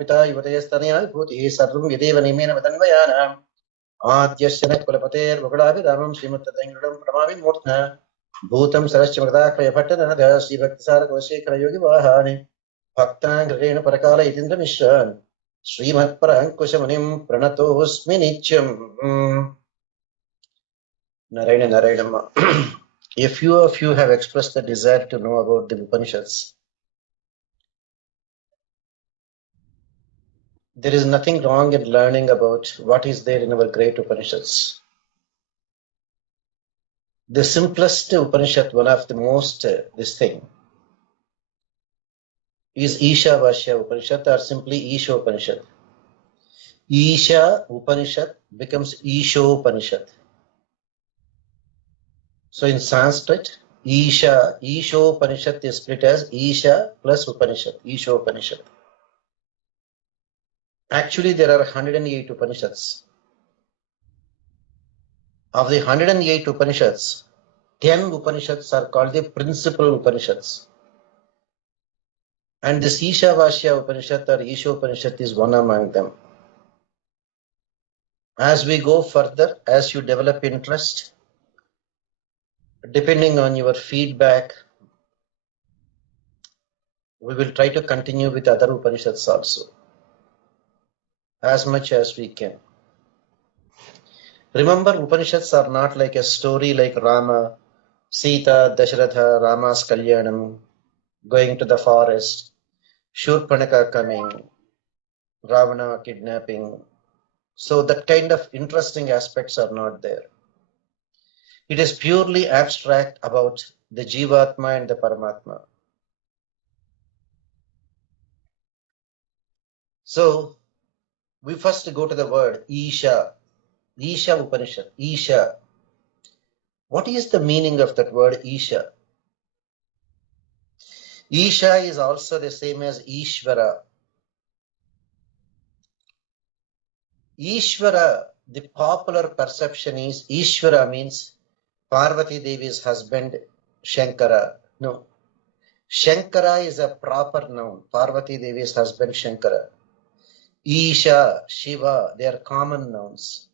पिता युवतयस्तनया विभूतिः सर्वं यदेव नियमेन वदन्वयानाम् आद्यस्य नः कुलपतेर्वकुलाभिरामं श्रीमत्तदङ्गृढं प्रणमामि मूर्ध्ना भूतं सरश्च मृताक्षयभट्टनः श्रीभक्तिसारकुलशेखरयोगिवाहानि भक्ताङ्घ्रेण परकाल यतीन्द्रमिश्रान् श्रीमत्पराङ्कुशमुनिं प्रणतोऽस्मि नित्यम्. Narayana Narayanamma. A few of you have expressed the desire to know about the Upanishads. There is nothing wrong in learning about what is there in our great Upanishads. The simplest Upanishad, one of the most, this thing, is Ishavasya Upanishad or simply Isha Upanishad. Isha Upanishad becomes Ishopanishad. So in Sanskrit, Ishopanishad is split as Isha plus Upanishad, Ishopanishad. Actually, there are 108 Upanishads. Of the 108 Upanishads, 10 Upanishads are called the principal Upanishads. And this Ishavasya Upanishad or Ishopanishad is one among them. As we go further, as you develop interest, depending on your feedback, we will try to continue with other Upanishads also, as much as we can. Remember, Upanishads are not like a story like Rama, Sita, Dasharatha, Rama's Kalyanam, going to the forest, Shurpanaka coming, Ravana kidnapping. So that kind of interesting aspects are not there. It is purely abstract about the Jivatma and the Paramatma. So we first go to the word Isha. Isha Upanishad. Isha. What is the meaning of that word Isha? Isha is also the same as Ishvara. Ishvara, the popular perception is Ishvara means Parvati Devi's husband Shankara. No. Shankara is a proper noun. Parvati Devi's husband Shankara. Isha, Shiva, they are common nouns.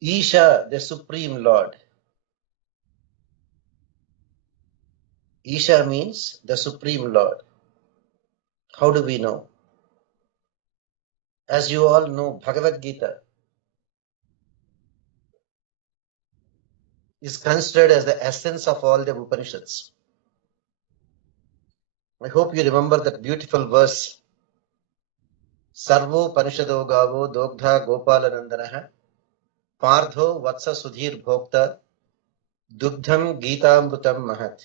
Isha, the Supreme Lord. Isha means the Supreme Lord. How do we know? As you all know, Bhagavad Gita is considered as the essence of all the Upanishads. I hope you remember that beautiful verse. Sarvo Panishado Gavo Dogdha Gopalanandanaha Pardho Vatsa Sudhir Bhokta Dugdham Gitamrutam Mahat.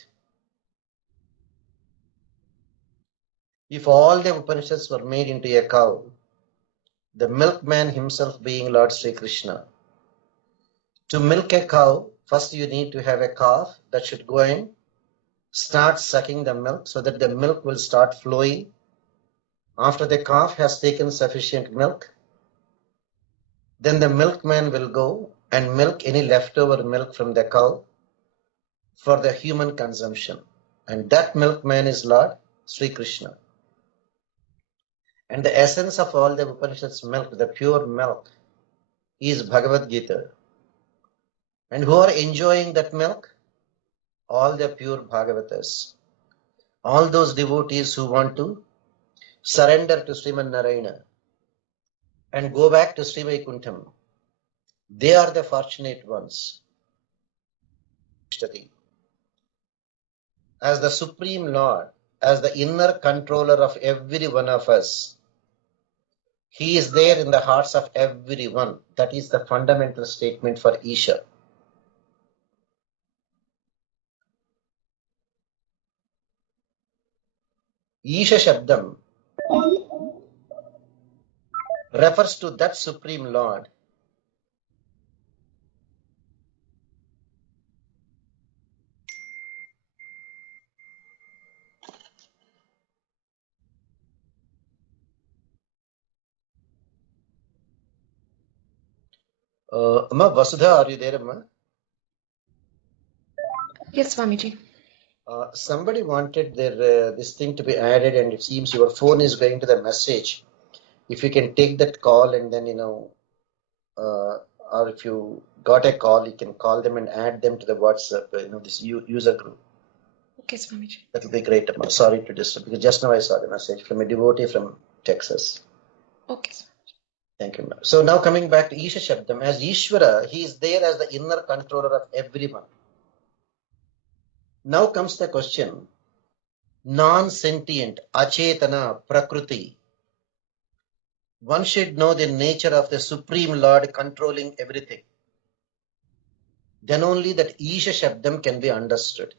If all the Upanishads were made into a cow, the milkman himself being Lord Sri Krishna. To milk a cow, first you need to have a calf that should go and start sucking the milk so that the milk will start flowing. After the calf has taken sufficient milk, then the milkman will go and milk any leftover milk from the cow for the human consumption. And that milkman is Lord Sri Krishna. And the essence of all the Upanishads milk, the pure milk, is Bhagavad Gita. And who are enjoying that milk? All the pure Bhagavatas. All those devotees who want to surrender to Sriman Narayana and go back to Sri Vaikuntham. They are the fortunate ones. As the Supreme Lord, as the inner controller of every one of us, He is there in the hearts of everyone. That is the fundamental statement for Isha. Isha Shabdam refers to that Supreme Lord. Amma Vasudha, are you there, Amma? Yes, Swamiji. Somebody wanted their this thing to be added, and it seems your phone is going to the message. If you can take that call, and then or if you got a call, you can call them and add them to the WhatsApp. This user group. Okay, Swamiji. That will be great. Sorry to disturb, because just now I saw the message from a devotee from Texas. Okay, Swamiji. Thank you, ma'am. So now coming back to Isha Shabdam, as Ishvara, he is there as the inner controller of everyone. Now comes the question, non-sentient, achetana, prakriti. One should know the nature of the Supreme Lord controlling everything. Then only that Isha Shabdam can be understood.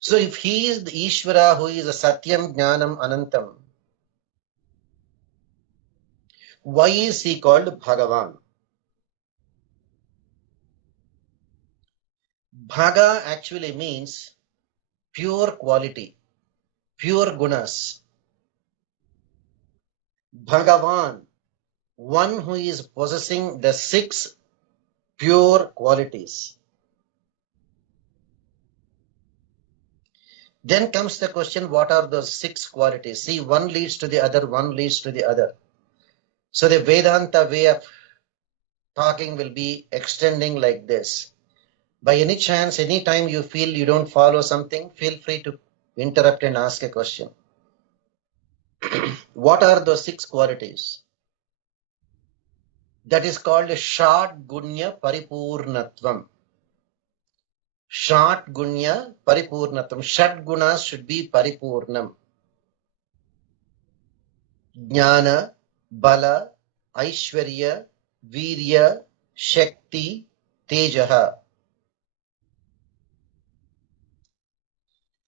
So if he is the Ishvara who is a Satyam, Jnanam, Anantam, why is he called Bhagavan? Bhaga actually means pure quality, pure gunas. Bhagavan, one who is possessing the 6 pure qualities. Then comes the question, what are those 6 qualities? See, one leads to the other, one leads to the other. So the Vedanta way of talking will be extending like this. By any chance, any time you feel you don't follow something, feel free to interrupt and ask a question. What are those 6 qualities? That is called Shat Gunya Paripurnatvam. Shat Gunya Paripurnatvam. Shat Gunas should be Paripurnam. Jnana, Bala, Aishwarya, Virya, Shakti, Tejaha.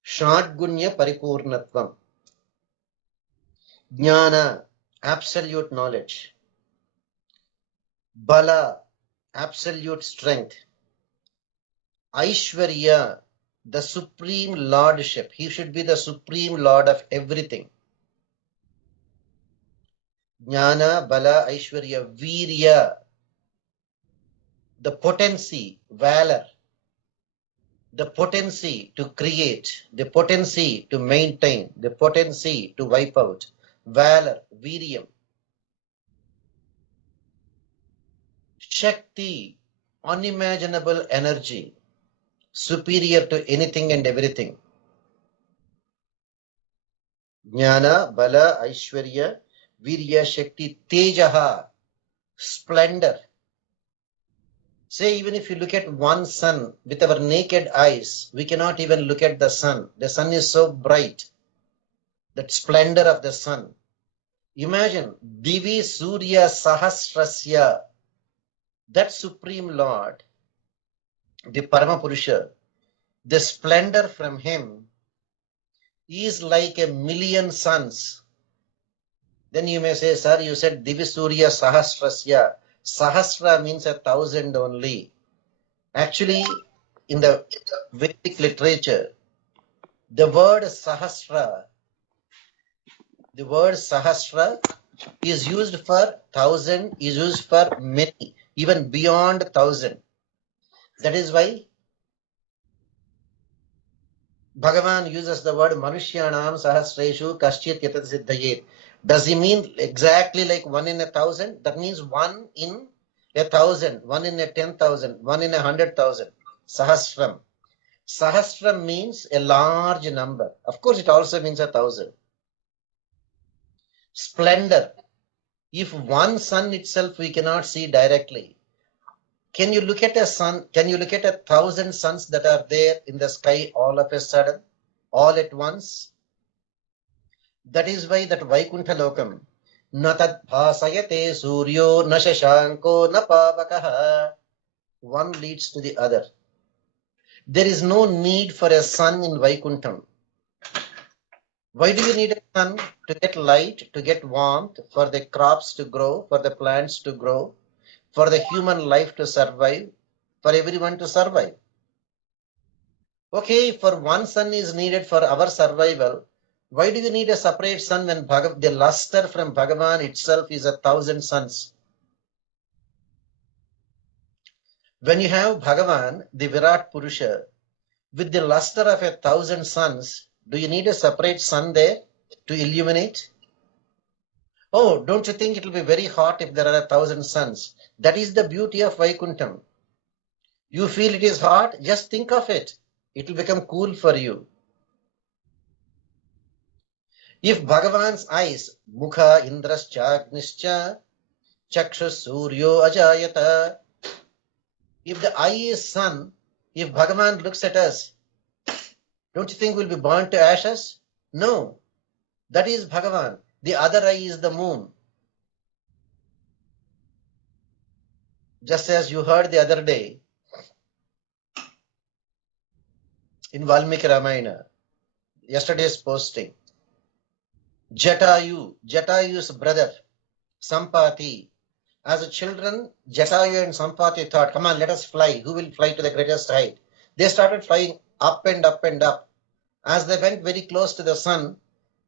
Shat Gunya Paripurnatvam. Jnana, absolute knowledge. Bala, absolute strength. Aishwarya, the supreme lordship. He should be the supreme lord of everything. Jnana, Bala, Aishwarya, Virya, the potency, valor, the potency to create, the potency to maintain, the potency to wipe out, valor, Viryam. Shakti, unimaginable energy, superior to anything and everything. Jnana, Bala, Aishwarya, Virya, Shakti, Tejaha, splendor. Say, even if you look at one sun with our naked eyes, we cannot even look at the sun. The sun is so bright, that splendor of the sun. Imagine, Divi Surya Sahasrasya, that Supreme Lord, the Paramapurusha, the splendor from him is like 1,000,000 suns. Then you may say, sir, you said Divi Surya Sahasrasya. Sahasra means 1,000 only. Actually, in the Vedic literature, the word Sahasra is used for 1,000, is used for many, even beyond 1,000. That is why Bhagavan uses the word Manushyanam Sahasreshu Kaschit Yatat Siddhayet. Does he mean exactly like 1 in 1,000? That means 1 in 1,000, 1 in 10,000, 1 in 100,000. Sahasram. Sahasram means a large number. Of course, it also means 1,000. Splendor. If one sun itself we cannot see directly, can you look at a sun? Can you look at 1,000 suns that are there in the sky all of a sudden, all at once? That is why that Vaikuntha Lokam, na tad bhasayate suryo na shashanko na pavakaha, one leads to the other. There is no need for a sun in Vaikuntham. Why do you need a sun? To get light, to get warmth, for the crops to grow, for the plants to grow, for the human life to survive, for everyone to survive. Okay, for one sun is needed for our survival. Why do you need a separate sun when the luster from Bhagavan itself is 1,000 suns? When you have Bhagavan, the Virat Purusha, with the luster of 1,000 suns, do you need a separate sun there to illuminate? Oh, don't you think it will be very hot if there are 1,000 suns? That is the beauty of Vaikuntham. You feel it is hot, just think of it. It will become cool for you. If Bhagavan's eyes, Mukha Indrascha Agnischa Chakshus Suryo Ajayata, if the eye is sun, if Bhagavan looks at us, don't you think we'll be burnt to ashes? No, that is Bhagavan. The other eye is the moon. Just as you heard the other day in Valmiki Ramayana, yesterday's posting, Jatayu's brother, Sampati. As a children, Jatayu and Sampati thought, come on, let us fly. Who will fly to the greatest height? They started flying up and up and up. As they went very close to the sun,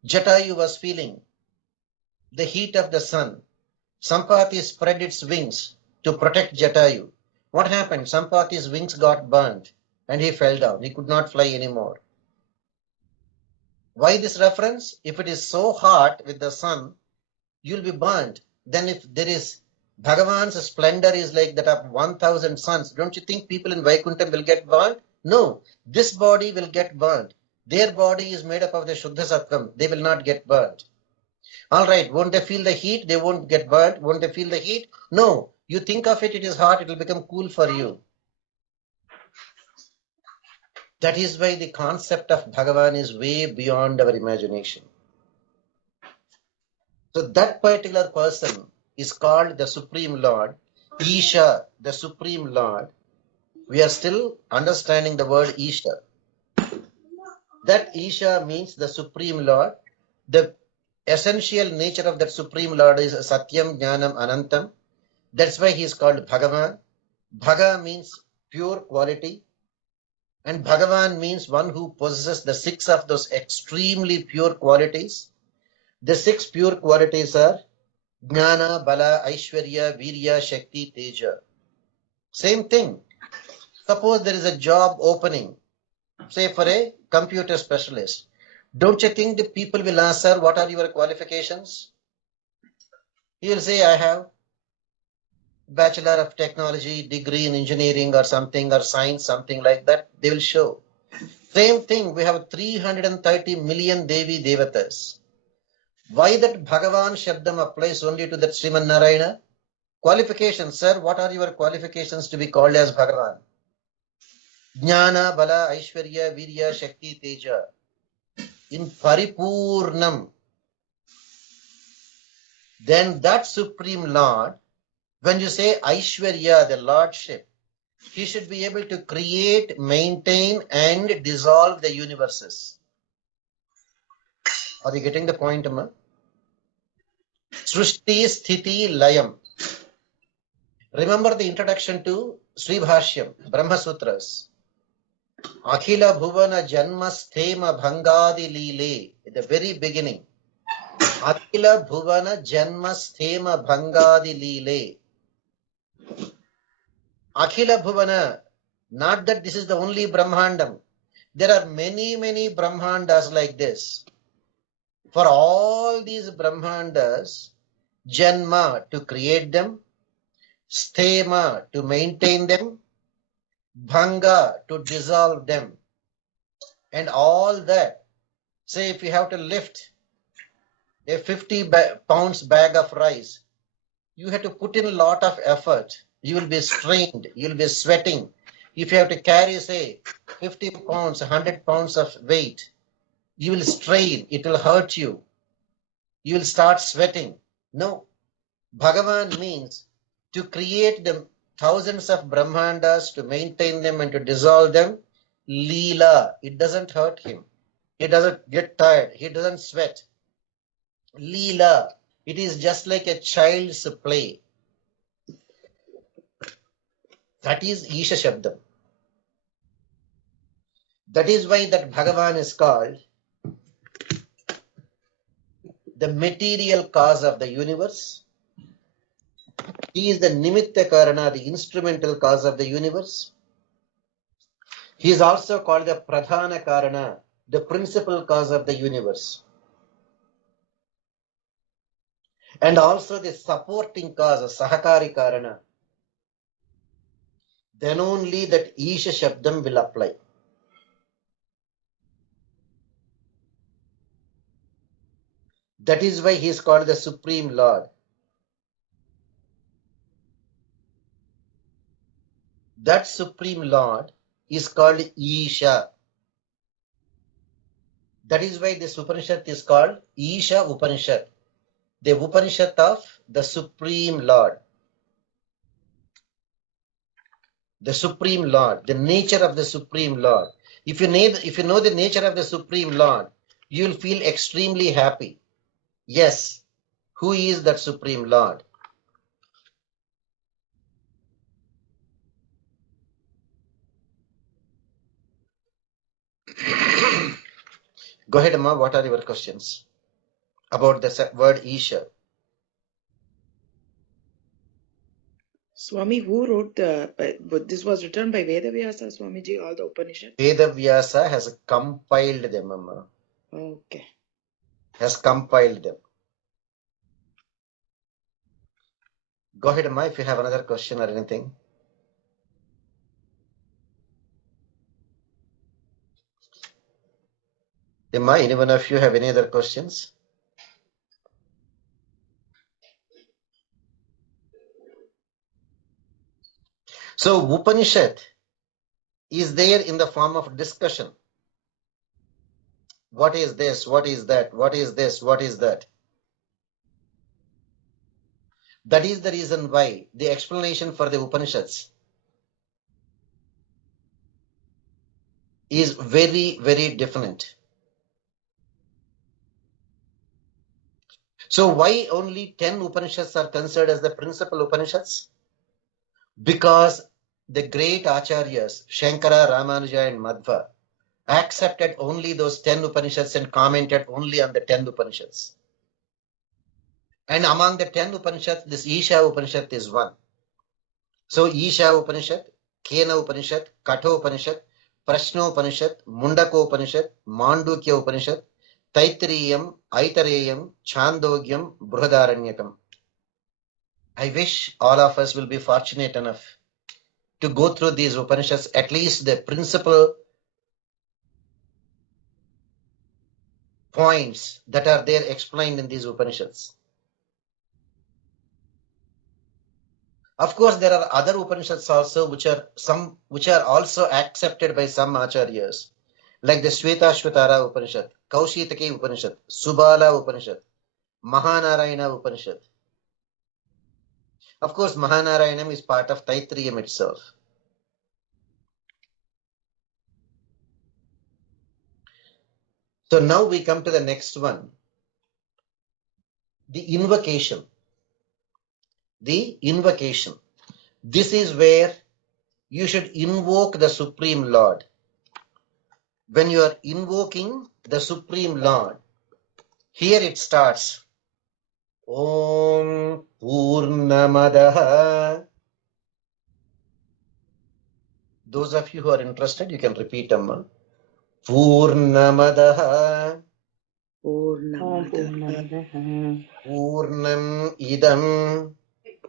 Jatayu was feeling the heat of the sun. Sampati spread its wings to protect Jatayu. What happened? Sampati's wings got burned and he fell down. He could not fly anymore. Why this reference? If it is so hot with the sun, you'll be burned. Then if there is Bhagavan's splendor is like that of 1,000 suns, don't you think people in Vaikuntham will get burned? No, this body will get burned. Their body is made up of the Shuddha Sattvam. They will not get burned. All right, won't they feel the heat? They won't get burnt. Won't they feel the heat? No, you think of it, it is hot, it will become cool for you. That is why the concept of Bhagavan is way beyond our imagination. So that particular person is called the Supreme Lord, Isha, the Supreme Lord. We are still understanding the word Isha. That Isha means the Supreme Lord. The essential nature of that Supreme Lord is Satyam, Jnanam, Anantam. That's why he is called Bhagavan. Bhaga means pure quality. And Bhagavan means one who possesses the 6 of those extremely pure qualities. The 6 pure qualities are Jnana, Bala, Aishwarya, Virya, Shakti, Teja. Same thing. Suppose there is a job opening, say for a computer specialist. Don't you think the people will ask, sir, what are your qualifications? He will say, I have Bachelor of Technology, degree in engineering or something, or science, something like that. They will show. Same thing, we have 330 million Devi Devatas. Why that Bhagavan Shabdam applies only to that Sriman Narayana? Qualifications, sir, what are your qualifications to be called as Bhagavan? Jnana, Bala, Aishwarya, Virya, Shakti, Teja. In Paripurnam. Then that Supreme Lord, when you say Aishwarya, the Lordship, he should be able to create, maintain, and dissolve the universes. Are you getting the point, Amma? Srushti, Sthiti, Layam. Remember the introduction to Sri Bhashyam, Brahma Sutras. Akhila Bhuvana Janma Sthema Bhangadi Lile. At the very beginning. Akhila Bhuvana Janma Sthema Bhangadi Lile. Akhila Bhuvana. Not that this is the only Brahmandam. There are many, many Brahmandas like this. For all these Brahmandas, Janma to create them, Sthema to maintain them, Bhanga to dissolve them, and all that. Say if you have to lift a 50 pounds bag of rice, you have to put in a lot of effort. You will be strained, you will be sweating. If you have to carry, say, 50 pounds, 100 pounds of weight, you will strain, it will hurt you. You will start sweating. No. Bhagavan means to create the thousands of Brahmandas, to maintain them and to dissolve them. Leela, it doesn't hurt him. He doesn't get tired. He doesn't sweat. Leela, it is just like a child's play. That is Isha Shabdam. That is why that Bhagavan is called the material cause of the universe, He is the Nimitta Karana, the instrumental cause of the universe. He is also called the Pradhana Karana, the principal cause of the universe. And also the supporting cause, Sahakari Karana. Then only that Isha Shabdam will apply. That is why he is called the Supreme Lord. That Supreme Lord is called Isha. That is why this Upanishad is called Isha Upanishad, the Upanishad of the Supreme Lord. The Supreme Lord, the nature of the Supreme Lord. If you know the nature of the Supreme Lord, you will feel extremely happy. Yes, who is that Supreme Lord? Go ahead, Amma. What are your questions about the word Isha? Swami, who wrote but this was written by Vedavyasa Swamiji, all the Upanishad? Vedavyasa has compiled them, Amma. Okay. Has compiled them. Go ahead, Amma, if you have another question or anything. Amma, anyone of you have any other questions? So Upanishad is there in the form of discussion. What is this? What is that? What is this? What is that? That is the reason why the explanation for the Upanishads is very, very different. So why only 10 Upanishads are considered as the principal Upanishads? Because the great Acharyas, Shankara, Ramanuja and Madhva, accepted only those 10 Upanishads and commented only on the 10 Upanishads. And among the 10 Upanishads, this Isha Upanishad is one. So Isha Upanishad, Kena Upanishad, Katha Upanishad, Prashna Upanishad, Mundaka Upanishad, Mandukya Upanishad, Taittiriya, Aitareya, Chandogya, Brihadaranyakam. I wish all of us will be fortunate enough to go through these Upanishads, at least the principal points that are there explained in these Upanishads. Of course, there are other Upanishads also which are also accepted by some Acharyas, like the Shvetashvatara Upanishad, Kaushitaki Upanishad, Subala Upanishad, Mahanarayana Upanishad. Of course, Mahanarayanam is part of Taittiriya itself. So now we come to the next one, the invocation. The invocation. This is where you should invoke the Supreme Lord. When you are invoking the Supreme Lord, here it starts. Om Purnamadaha. Those of you who are interested, you can repeat Amma. Purnamadaha. Purnamadaha. Purnam Idam.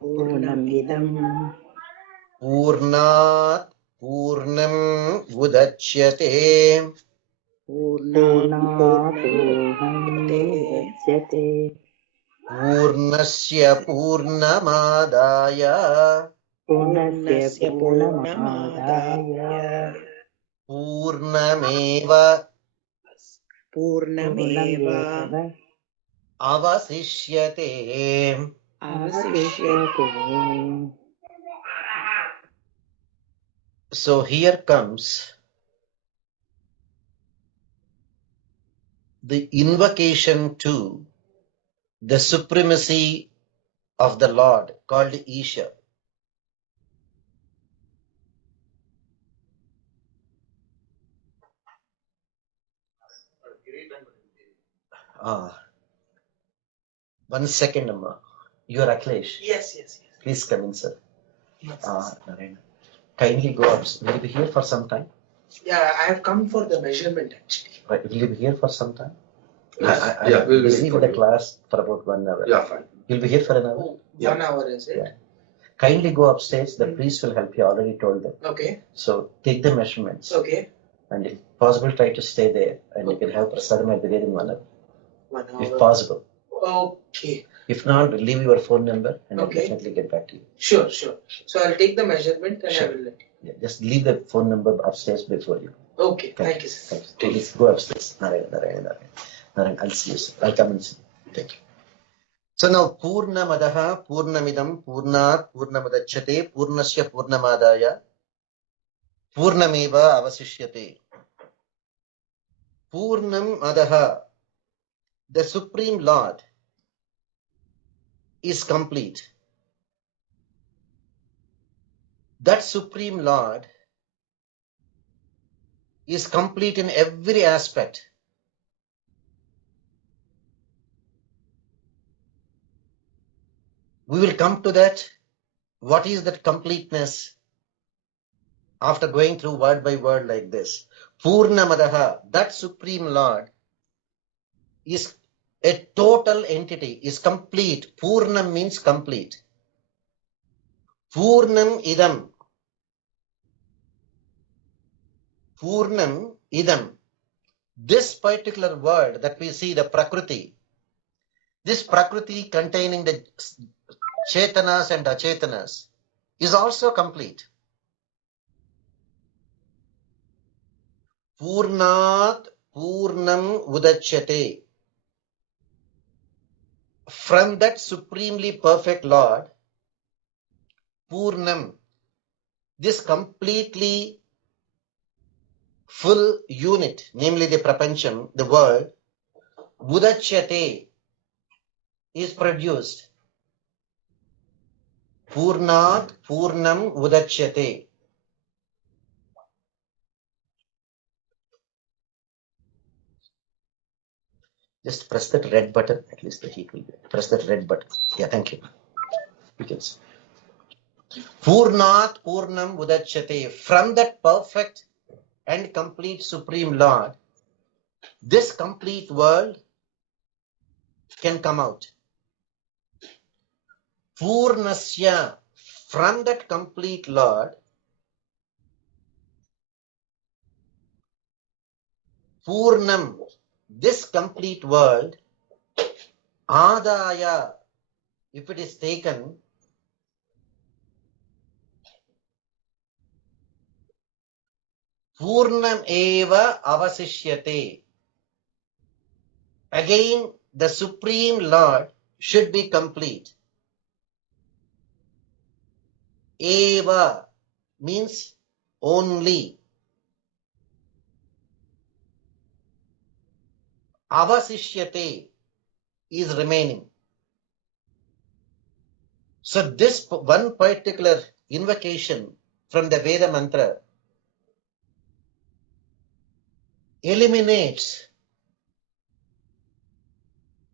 Purnam Idam. Purnat Purnam Udachyate. Purnam Purnasya Purnamadaya. Purnasya Purnamadaya. Purnameva Purnameva Avasishyate. Avasishyate. So here comes the invocation to the supremacy of the Lord called Isha. One second, Amma. You are Akhilesh. Yes. Please come in, sir. Narayana. Kindly go up. Will you be here for some time? Yeah, I have come for the measurement actually. Right. Will you be here for some time? Yes. I'm we'll busy wait with for the you. class for about 1 hour. Yeah, fine. You'll be here for an hour? Oh, Yeah. 1 hour is it? Yeah. Kindly go upstairs. The priest will help you. I already told them. Okay. So take the measurements. Okay. And if possible, try to stay there. And you can have prasadam at the in 1 hour. 1 hour. If possible. Okay. If not, leave your phone number and I'll Okay. definitely get back to you. Sure. So I'll take the measurement and Sure. I will let you. Yeah, just leave the phone number upstairs before you. Okay. Thank you, sir. Thank you. Please go upstairs. Narayana. I'll see you, sir. I'll come and see you. Thank you. So now, Purnamadaha, Purnamidam, Purnat, Purnamadachyate, Purnasya, Purnamadaya, Purnameva, Avasishyate. Purnam Adaha, the Supreme Lord, is complete. That Supreme Lord is complete in every aspect. We will come to that. What is that completeness after going through word by word like this? Purnamadaha, that Supreme Lord is a total entity, is complete. Purnam means complete. Purnam idam. Purnam idam. This particular word that we see, the Prakriti, this Prakriti containing the Chetanas and Achetanas, is also complete. Purnat Purnam Udachyate. From that supremely perfect Lord, Purnam, this completely full unit, namely the Prapancham, the world, Udachyate, is produced. Purnat Purnam Udachyate. Just press that red button, at least the heat will be. Press that red button. Yeah, thank you. You can see. Purnat Purnam Udachyate. From that perfect and complete Supreme Lord, this complete world can come out. Purnasya, from that complete Lord, Purnam, this complete world, Adaya, if it is taken, Purnam eva avasishyate. Again, the Supreme Lord should be complete. Eva means only. Avasishyate is remaining. So this one particular invocation from the Veda mantra eliminates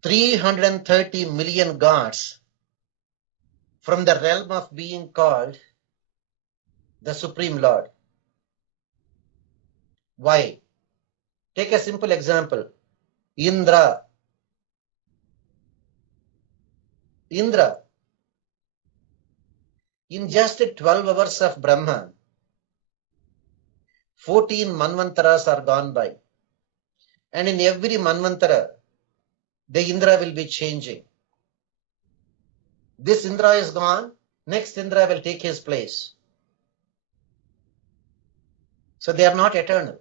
330 million gods from the realm of being called the Supreme Lord. Why? Take a simple example. Indra. In just 12 hours of Brahma, 14 Manvantaras are gone by. And in every Manvantara, the Indra will be changing. This Indra is gone, next Indra will take his place. So they are not eternal.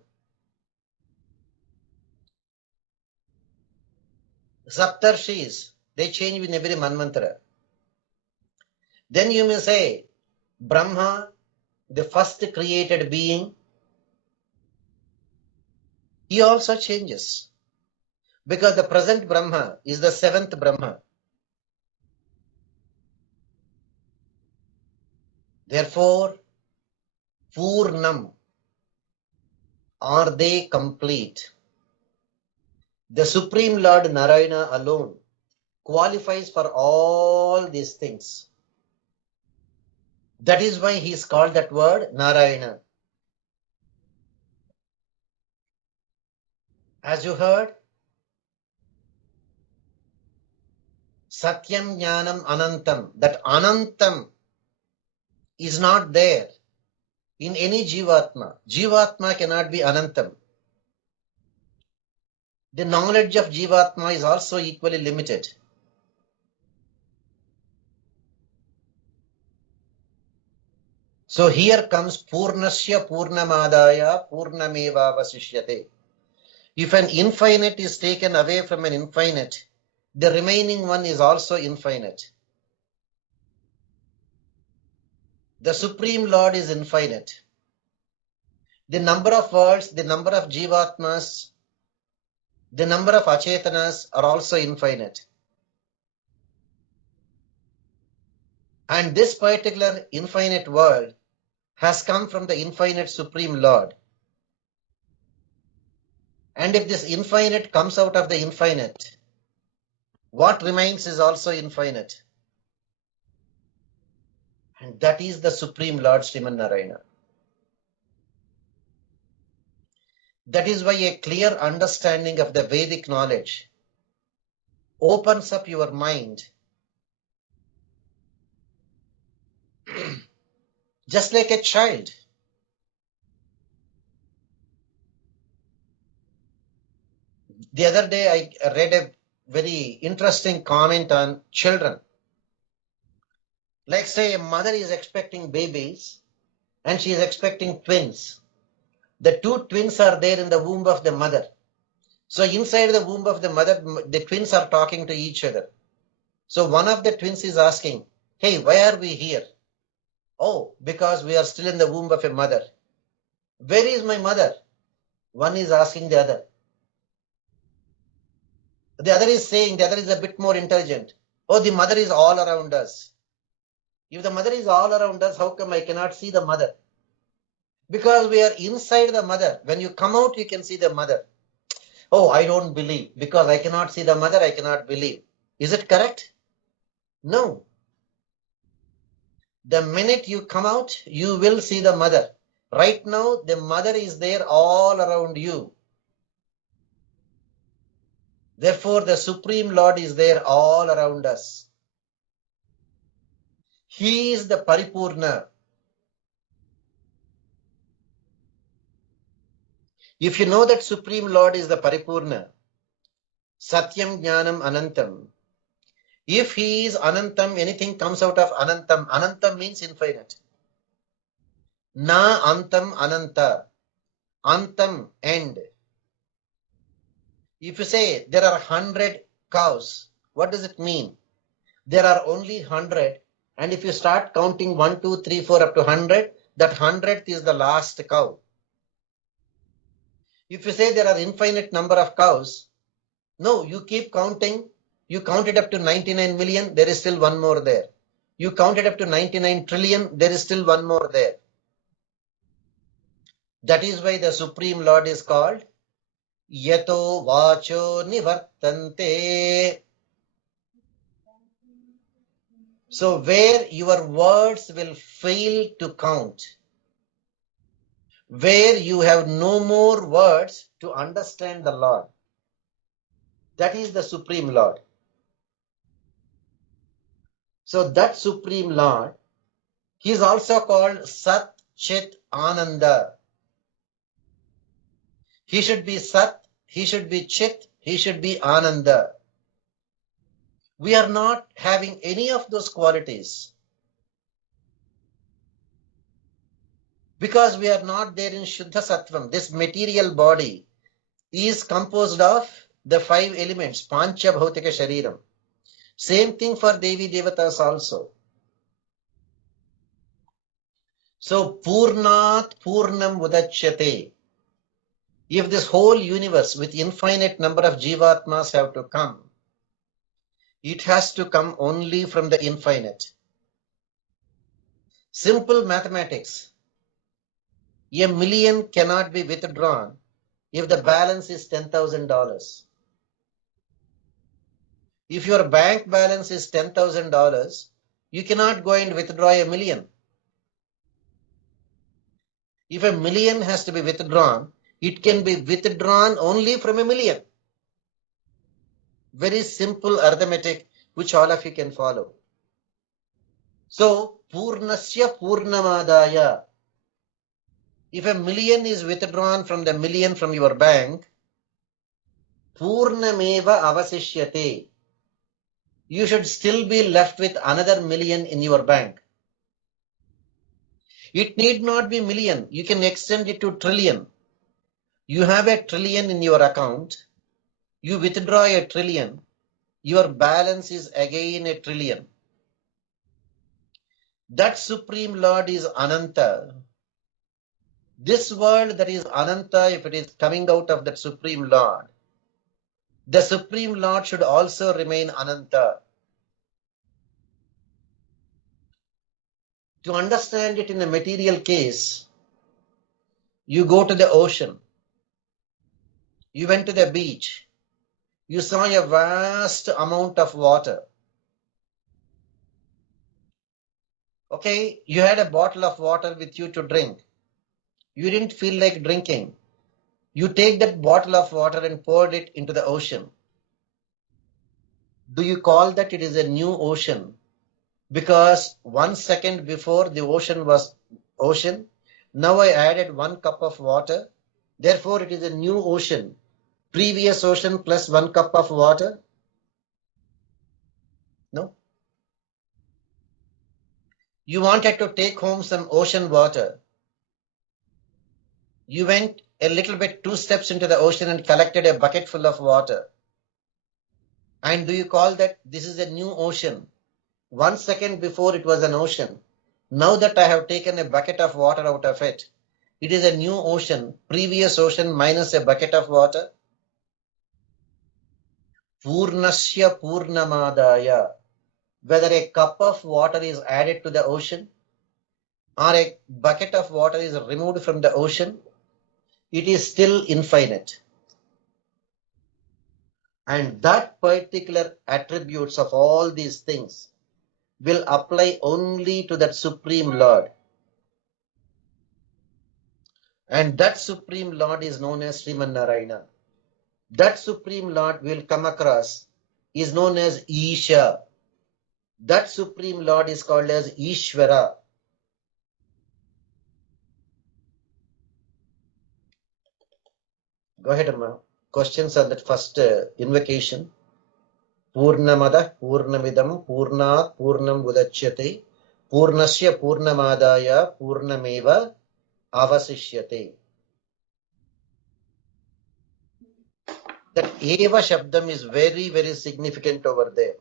Saptarshis, they change in every Manvantara. Then you may say, Brahma, the first created being, he also changes. Because the present Brahma is the seventh Brahma. Therefore, Purnam, are they complete? The Supreme Lord Narayana alone qualifies for all these things. That is why he is called that word Narayana. As you heard, Satyam Jnanam Anantam. That Anantam is not there in any Jivatma. Jivatma cannot be Anantam. The knowledge of Jivatma is also equally limited. So here comes Purnasya Purnamadaya Purnameva Vasishyate. If an infinite is taken away from an infinite, the remaining one is also infinite. The Supreme Lord is infinite. The number of worlds, the number of Jivatmas, the number of Achetanas are also infinite. And this particular infinite world has come from the infinite Supreme Lord. And if this infinite comes out of the infinite, what remains is also infinite. And that is the Supreme Lord Sriman Narayana. That is why a clear understanding of the Vedic knowledge opens up your mind. Just like a child. The other day I read a very interesting comment on children. Like say a mother is expecting babies and she is expecting twins. The two twins are there in the womb of the mother. So inside the womb of the mother, the twins are talking to each other. So one of the twins is asking, hey, why are we here? Oh, because we are still in the womb of a mother. Where is my mother? One is asking the other. The other is saying, the other is a bit more intelligent. Oh, the mother is all around us. If the mother is all around us, how come I cannot see the mother? Because we are inside the mother. When you come out, you can see the mother. Oh, I don't believe. Because I cannot see the mother, I cannot believe. Is it correct? No. The minute you come out, you will see the mother. Right now, the mother is there all around you. Therefore, the Supreme Lord is there all around us. He is the Paripurna. If you know that Supreme Lord is the Paripurna, Satyam Jnanam Anantam. If he is Anantam, anything comes out of Anantam. Anantam means infinite. Na Antam Ananta. Antam, end. If you say there are 100 cows, what does it mean? There are only 100, and if you start counting 1, 2, 3, 4 up to 100, that 100th is the last cow. If you say there are infinite number of cows, no, you keep counting. You count it up to 99 million, there is still one more there. You count it up to 99 trillion, there is still one more there. That is why the Supreme Lord is called Yato Vacho Nivartante. So where your words will fail to count, where you have no more words to understand the Lord, that is the Supreme Lord. So that Supreme Lord, he is also called Sat Chit Ananda. He should be Sat, he should be Chit, he should be Ananda. We are not having any of those qualities because we are not there in Shuddha Sattvam. This material body is composed of the 5 elements, Pancha Bhautika Shariram. Same thing for Devi Devatas also. So Purnat Purnam Udachyate. If this whole universe with infinite number of Jivatmas have to come, it has to come only from the infinite. Simple mathematics. A million cannot be withdrawn if the balance is $10,000. If your bank balance is $10,000, you cannot go and withdraw a million. If a million has to be withdrawn, it can be withdrawn only from a million. Very simple arithmetic which all of you can follow. So, Purnasya Purnamadaya. If a million is withdrawn from the million from your bank, Purnameva Avasishyate. You should still be left with another million in your bank. It need not be million. You can extend it to trillion. You have a trillion in your account. You withdraw a trillion. Your balance is again a trillion. That Supreme Lord is Ananta. This world that is Ananta, if it is coming out of that Supreme Lord, the Supreme Lord should also remain Ananta. To understand it in a material case, you go to the ocean. You went to the beach. You saw a vast amount of water. Okay, you had a bottle of water with you to drink. You didn't feel like drinking. You take that bottle of water and poured it into the ocean. Do you call that it is a new ocean? Because 1 second before the ocean was ocean, now I added 1 cup of water. Therefore, it is a new ocean. Previous ocean plus 1 cup of water? No. You wanted to take home some ocean water. You went a little bit 2 steps into the ocean and collected a bucket full of water. And do you call that this is a new ocean? 1 second before it was an ocean. Now that I have taken a bucket of water out of it, it is a new ocean. Previous ocean minus a bucket of water. Purnasya Purnamadaya. Whether a cup of water is added to the ocean or a bucket of water is removed from the ocean, it is still infinite. And that particular attributes of all these things will apply only to that Supreme Lord. And that Supreme Lord is known as Sriman Narayana. That Supreme Lord will come across is known as Isha. That Supreme Lord is called as Ishvara. Go ahead, Amma. Questions on that first invocation. Purnamada Purnamidam Purnat Purnam Udachyate Purnasya Purnamadaya Purnameva Avasishyate. That Eva Shabdam is very, very significant over there.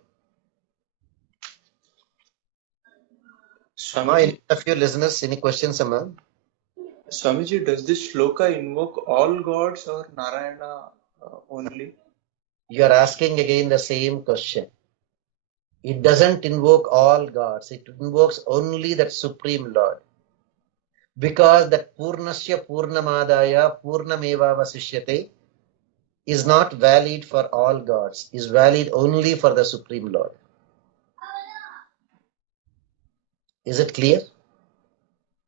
Amma, any of your listeners, any questions, Amma? Swamiji, does this shloka invoke all gods or Narayana only? You are asking again the same question. It doesn't invoke all gods. It invokes only that Supreme Lord. Because that Purnasya Purnamadaya Purnameva Vasishyate is not valid for all gods. Is valid only for the Supreme Lord. Is it clear?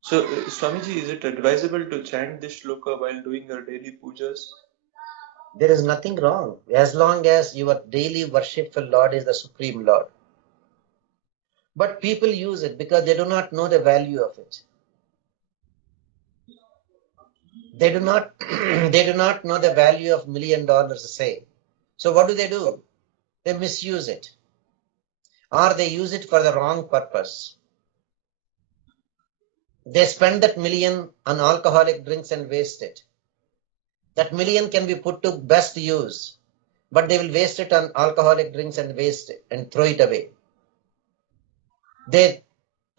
So, Swamiji, is it advisable to chant this shloka while doing your daily pujas? There is nothing wrong as long as your daily worshipful Lord is the Supreme Lord. But people use it because they do not know the value of it. They do not know the value of $1 million, say. So what do? They misuse it. Or they use it for the wrong purpose. They spend that million on alcoholic drinks and waste it. That million can be put to best use, but they will waste it on alcoholic drinks and waste it and throw it away. They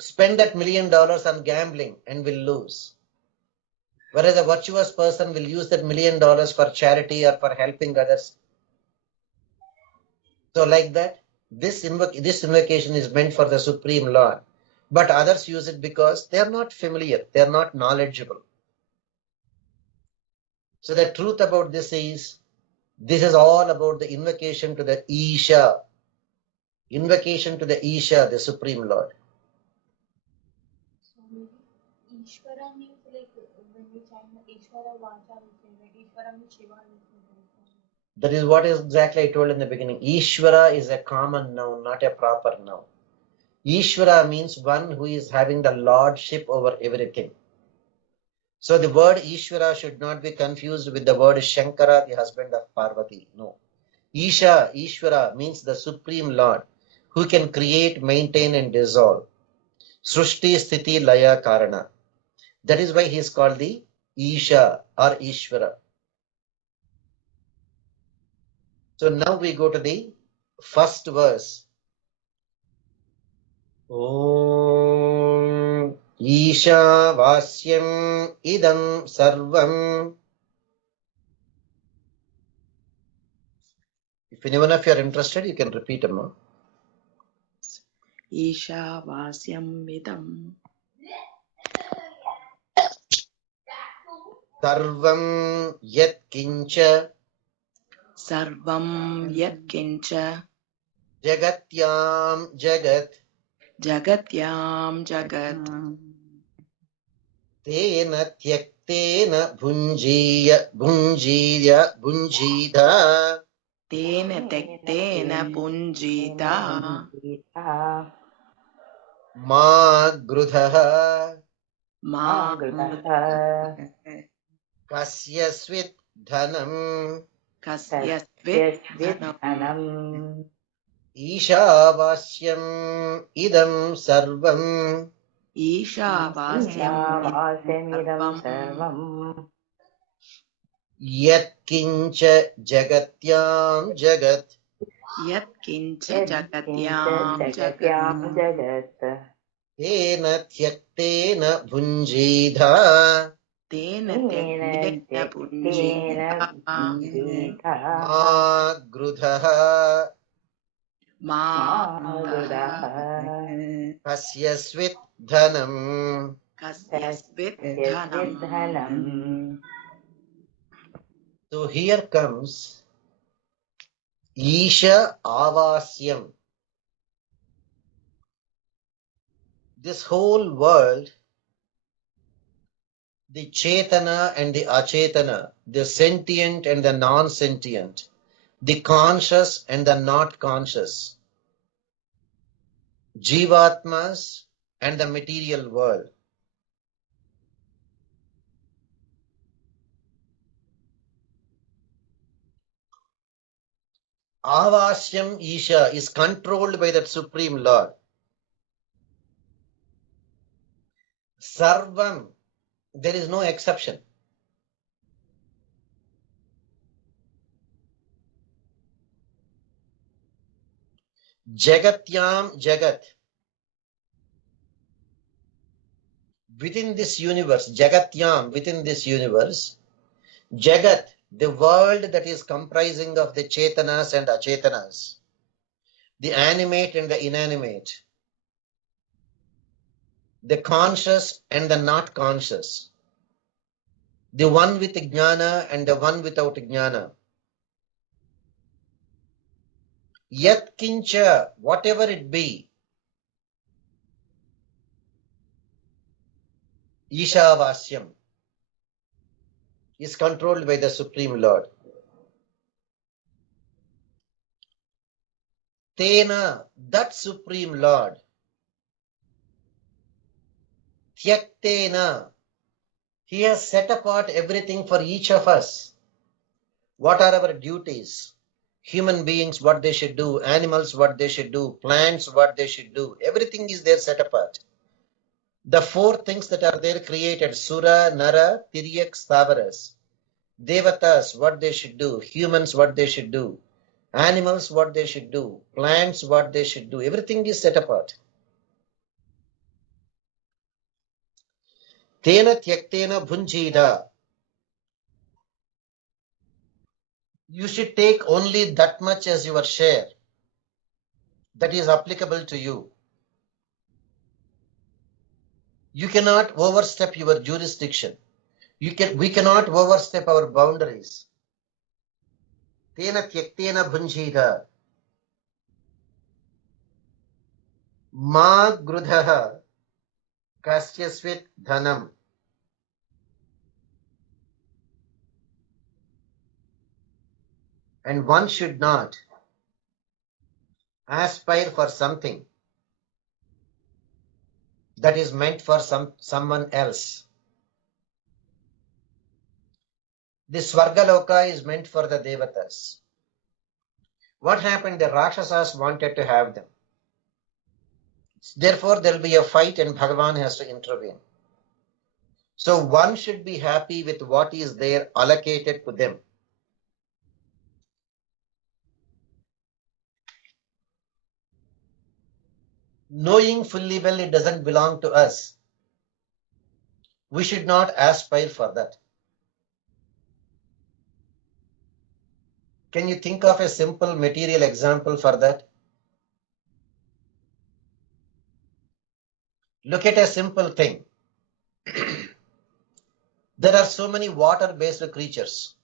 spend that $1 million on gambling and will lose. Whereas a virtuous person will use that $1 million for charity or for helping others. So like that, this invocation is meant for the Supreme Lord. But others use it because they are not familiar, they are not knowledgeable. So the truth about this is all about the invocation to the Isha. Invocation to the Isha, the Supreme Lord. Ishvara means like That is what is exactly I told in the beginning. Ishvara is a common noun, not a proper noun. Ishvara means one who is having the lordship over everything. So the word Ishvara should not be confused with the word Shankara, the husband of Parvati. No. Isha, Ishvara means the supreme Lord who can create, maintain and dissolve. Srushti, Sthiti, Laya, Karana. That is why he is called the Isha or Ishvara. So now we go to the first verse. Om Isha Vasyam Idam Sarvam. If anyone of you are interested, you can repeat them. Ishavasyam idam Sarvam Yat Kincha sarvam yat kincha Jagatyam Jagat jagatyam jagat Tena Tyaktena Bhunjida tena tektena punjita Ma Grudha ma Kasyasvit Dhanam kasyasvit dhanam Ishavasyam Idam Sarvam Ishavasyam sarvam Yatkincha Jagatyam Jagat yat kincha jagatyam jagat Tena Tyaktena Bhunjidha tena tektena punjita Ma Grudha ma Kasyasvit Dhanam. kasyasvit dhanam. So here comes Isha Avasyam. This whole world, the Chetana and the Achetana, the sentient and the non-sentient, the conscious and the not conscious, Jivatmas and the material world. Avasyam Isha is controlled by that Supreme Lord. Sarvam, there is no exception. Jagatyam Jagat. Within this universe, Jagatyam, within this universe, Jagat, the world that is comprising of the Chetanas and Achetanas, the animate and the inanimate, the conscious and the not conscious, the one with Jnana and the one without Jnana. Yat Kincha, whatever it be, Ishavasyam, is controlled by the Supreme Lord. Tena, that Supreme Lord, Tyaktena, He has set apart everything for each of us. What are our duties? Human beings, what they should do, animals, what they should do, plants, what they should do. Everything is there set apart. The four things that are there created, Sura, Nara, Tiryak, Stavaras. Devatas, what they should do, humans, what they should do, animals, what they should do, plants, what they should do. Everything is set apart. Tena Tyaktena Bhunjida. You should take only that much as your share that is applicable to you. You cannot overstep your jurisdiction. We cannot overstep our boundaries. Tena Tyaktena Bhunjida. Ma Grudhaha Kasyasvit Dhanam. And one should not aspire for something that is meant for someone else. This Swargaloka is meant for the Devatas. What happened? The Rakshasas wanted to have them. Therefore, there will be a fight and Bhagavan has to intervene. So one should be happy with what is there allocated to them. Knowing fully well it doesn't belong to us, we should not aspire for that. Can you think of a simple material example for that? Look at a simple thing. There are so many water-based creatures.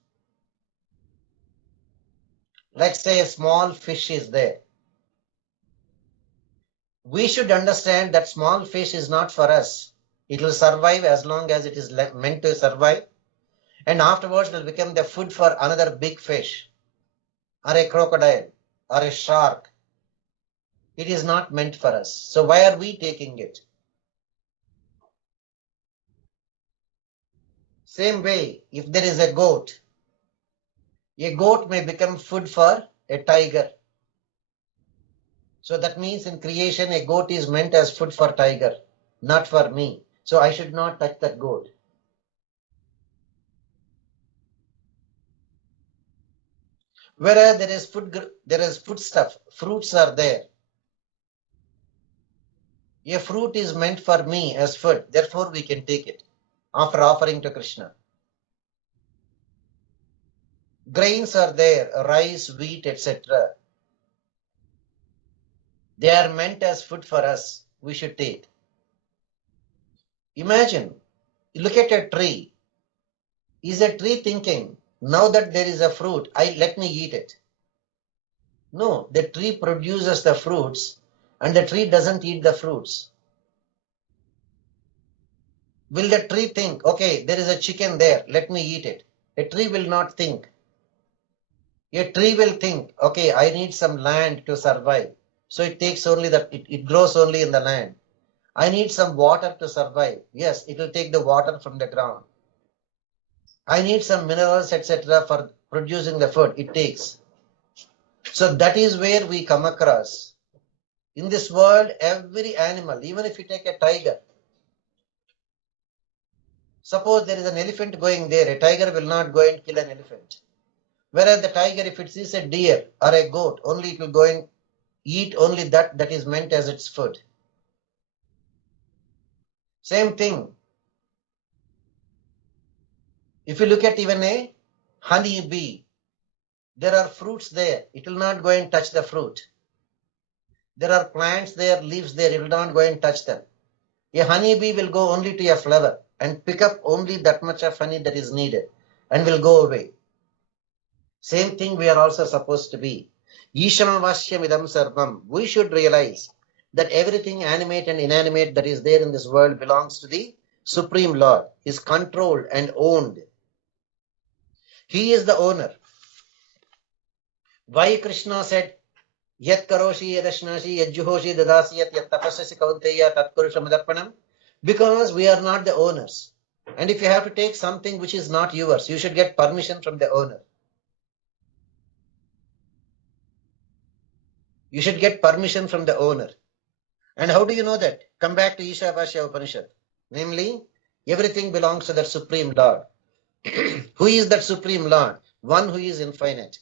Let's say a small fish is there. We should understand that small fish is not for us. It will survive as long as it is meant to survive. And afterwards it will become the food for another big fish, or a crocodile, or a shark. It is not meant for us. So why are we taking it? Same way, if there is a goat may become food for a tiger. So that means in creation, a goat is meant as food for tiger, not for me. So I should not touch that goat. Whereas there is food stuff, fruits are there. A fruit is meant for me as food, therefore we can take it after offering to Krishna. Grains are there, rice, wheat, etc. They are meant as food for us, we should take. Imagine, look at a tree. Is a tree thinking, now that there is a fruit, let me eat it? No, the tree produces the fruits and the tree doesn't eat the fruits. Will the tree think, okay, there is a chicken there, let me eat it? A tree will not think. A tree will think, okay, I need some land to survive. So it takes only that, it grows only in the land. I need some water to survive. Yes, it will take the water from the ground. I need some minerals, etc. for producing the food. It takes. So that is where we come across. In this world, every animal, even if you take a tiger, suppose there is an elephant going there, a tiger will not go and kill an elephant. Whereas the tiger, if it sees a deer or a goat, only it will go and eat only that is meant as its food. Same thing. If you look at even a honey bee, there are fruits there. It will not go and touch the fruit. There are plants there, leaves there. It will not go and touch them. A honey bee will go only to a flower and pick up only that much of honey that is needed and will go away. Same thing we are also supposed to be. Ishamavasyam idam sarvam. We should realize that everything animate and inanimate that is there in this world belongs to the Supreme Lord, is controlled and owned. He is the owner. Why Krishna said, Yat karoshi yadashnashi yadjuhoshi dadasi yat tapasasi kaunteya tatkurushamadapanam? Because we are not the owners. And if you have to take something which is not yours, you should get permission from the owner. You should get permission from the owner. And how do you know that? Come back to Ishavasya Upanishad. Namely, everything belongs to that Supreme Lord. Who is that Supreme Lord? One who is infinite.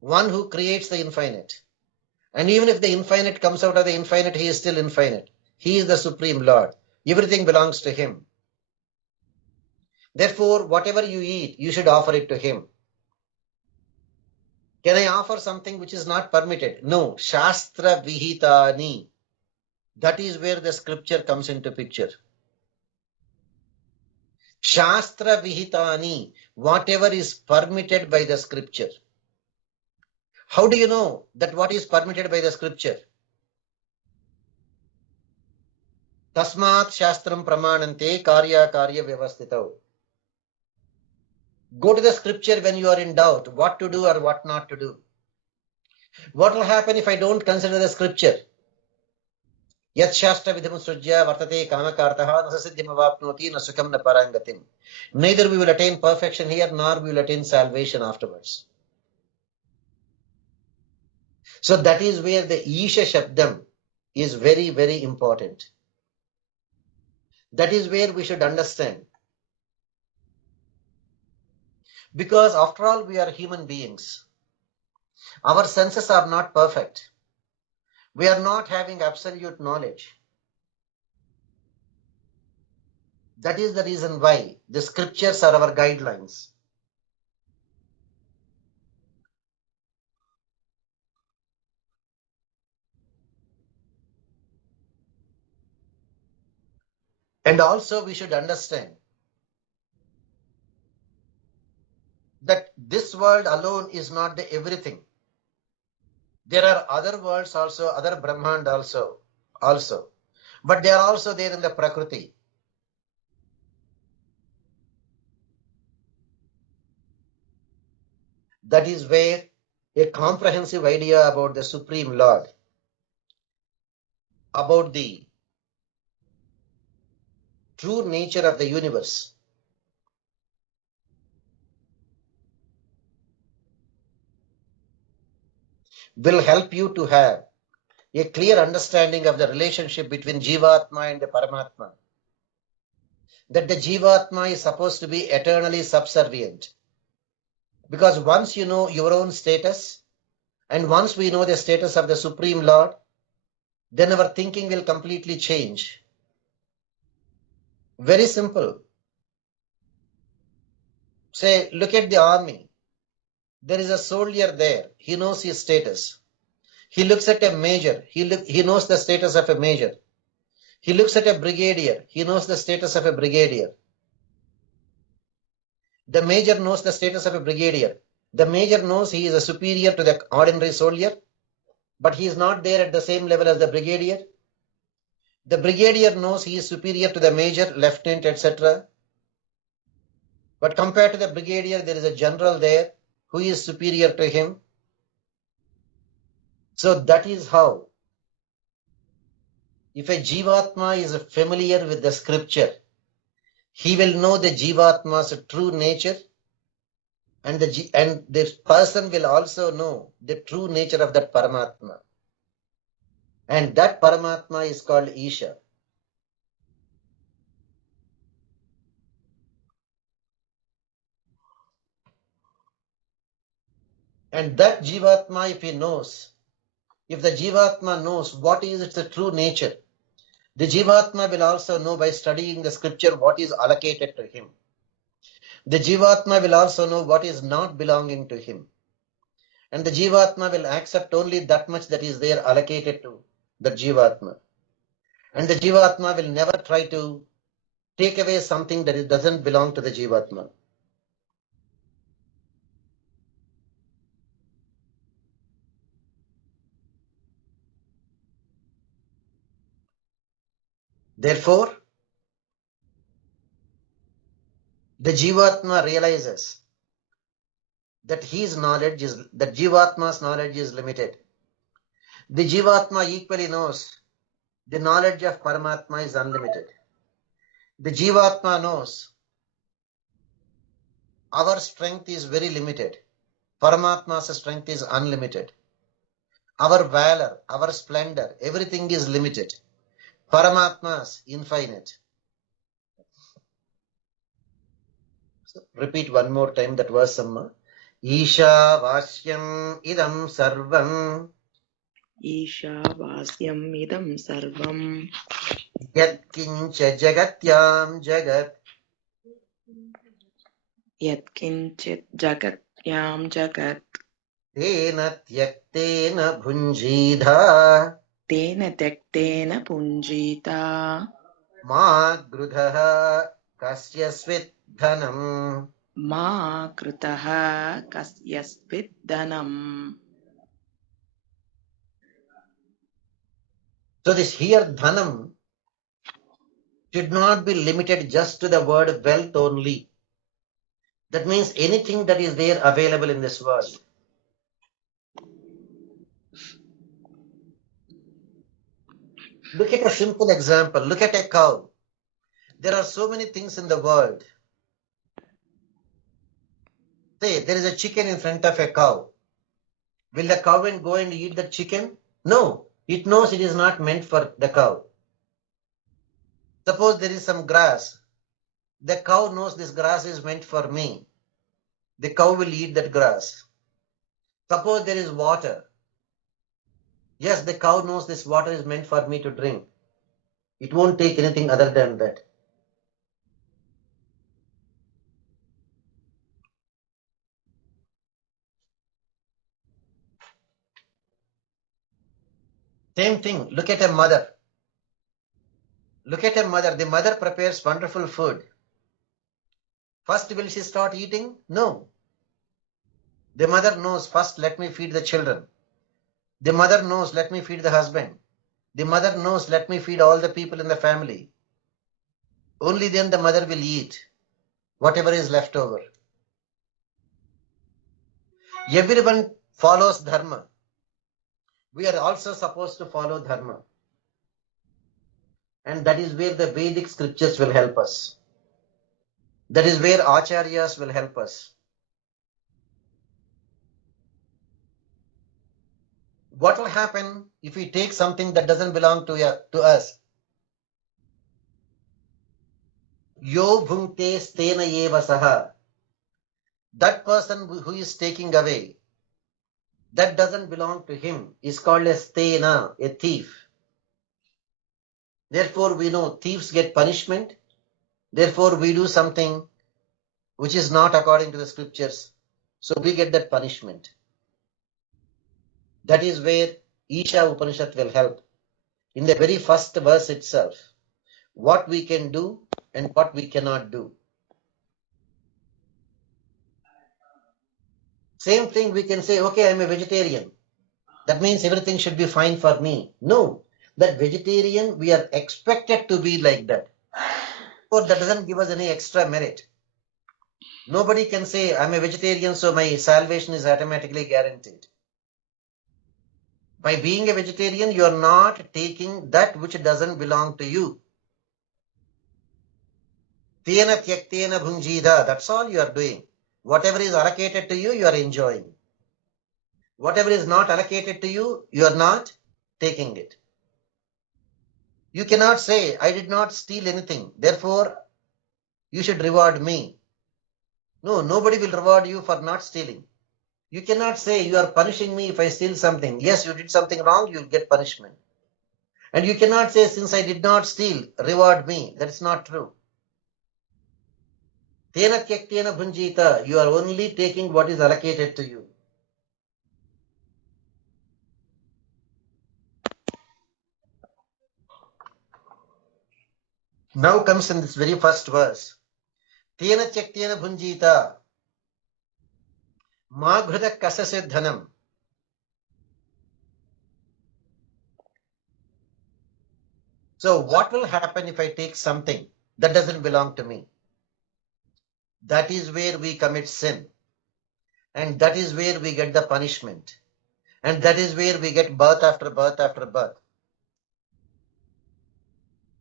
One who creates the infinite. And even if the infinite comes out of the infinite, he is still infinite. He is the Supreme Lord. Everything belongs to him. Therefore, whatever you eat, you should offer it to him. Can I offer something which is not permitted? No. Shastra vihitani. That is where the scripture comes into picture. Shastra vihitani. Whatever is permitted by the scripture. How do you know that what is permitted by the scripture? Tasmat shastram pramanante karya karya vyavastitau. Go to the scripture when you are in doubt, what to do or what not to do. What will happen if I don't consider the scripture? Yat shastra vidham sujya vartate kamakartaha nasasiddhim avapnoti nasukam na parangatim. Neither we will attain perfection here, nor we will attain salvation afterwards. So that is where the Isha Shabdam is very, very important. That is where we should understand. Because after all, we are human beings. Our senses are not perfect. We are not having absolute knowledge. That is the reason why the scriptures are our guidelines. And also we should understand that this world alone is not the everything. There are other worlds also, other Brahmand also. But they are also there in the Prakriti. That is where a comprehensive idea about the Supreme Lord, about the true nature of the universe, will help you to have a clear understanding of the relationship between Jivatma and the Paramatma. That the Jivatma is supposed to be eternally subservient. Because once you know your own status, and once we know the status of the Supreme Lord, then our thinking will completely change. Very simple. Say, look at the army. There is a soldier there. He knows his status. He looks at a major. He knows the status of a major. He looks at a brigadier. He knows the status of a brigadier. The major knows the status of a brigadier. The major knows he is a superior to the ordinary soldier, but he is not there at the same level as the brigadier. The brigadier knows he is superior to the major, lieutenant, etc. But compared to the brigadier, there is a general there who is superior to him. So that is how, if a Jivatma is familiar with the scripture, he will know the Jivatma's true nature, and the person will also know the true nature of that Paramatma. And that Paramatma is called Isha. And that Jivatma, if the Jivatma knows what is its true nature, the Jivatma will also know by studying the scripture what is allocated to him. The Jivatma will also know what is not belonging to him. And the Jivatma will accept only that much that is there allocated to the Jivatma. And the Jivatma will never try to take away something that doesn't belong to the Jivatma. Therefore, the Jivatma realizes that Jivatma's knowledge is limited. The Jivatma equally knows the knowledge of Paramatma is unlimited. The Jivatma knows our strength is very limited. Paramatma's strength is unlimited. Our valor, our splendor, everything is limited. Paramatma's infinite. So repeat one more time that verse, Amma. Isha Vasyam Idam Sarvam. Isha Vasyam Idam Sarvam. Yat Kincha Jagatyam Jagat. Yat Kinchit Jagatyam Jagat. Tena Tyaktena Bhunjidha. Tena Tektena Punjita. Ma Grudhaha Kasyasvit Dhanam. Ma Krutaha Kasyasvit Dhanam. So this here Dhanam should not be limited just to the word wealth only. That means anything that is there available in this world. Look at a simple example. Look at a cow. There are so many things in the world. Say, there is a chicken in front of a cow. Will the cow go and eat the chicken? No. It knows it is not meant for the cow. Suppose there is some grass. The cow knows this grass is meant for me. The cow will eat that grass. Suppose there is water. Yes, the cow knows this water is meant for me to drink. It won't take anything other than that. Same thing. Look at a mother. Look at a mother. The mother prepares wonderful food. First, will she start eating? No. The mother knows, first let me feed the children. The mother knows, let me feed the husband. The mother knows, let me feed all the people in the family. Only then the mother will eat whatever is left over. Everyone follows dharma. We are also supposed to follow dharma. And that is where the Vedic scriptures will help us. That is where acharyas will help us. What will happen if we take something that doesn't belong to us? Yo bhunte stena eva saha. That person who is taking away, that doesn't belong to him, is called a stena, a thief. Therefore, we know thieves get punishment. Therefore, we do something which is not according to the scriptures. So we get that punishment. That is where Isha Upanishad will help. In the very first verse itself, what we can do and what we cannot do. Same thing we can say, okay, I'm a vegetarian. That means everything should be fine for me. No, that vegetarian, we are expected to be like that. But that doesn't give us any extra merit. Nobody can say, I'm a vegetarian, so my salvation is automatically guaranteed. By being a vegetarian, you are not taking that which doesn't belong to you. Tena tyaktena bhunjida, that's all you are doing. Whatever is allocated to you, you are enjoying. Whatever is not allocated to you, you are not taking it. You cannot say, I did not steal anything, therefore you should reward me. No, nobody will reward you for not stealing. You cannot say, you are punishing me if I steal something. Yes, you did something wrong, you will get punishment. And you cannot say, since I did not steal, reward me. That is not true. Tena tyaktena bhunjita, you are only taking what is allocated to you. Now comes in this very first verse. Tena tyaktena bhunjita, ma ghruda kasasya dhanam. So what will happen if I take something that doesn't belong to me? That is where we commit sin. And that is where we get the punishment. And that is where we get birth after birth after birth.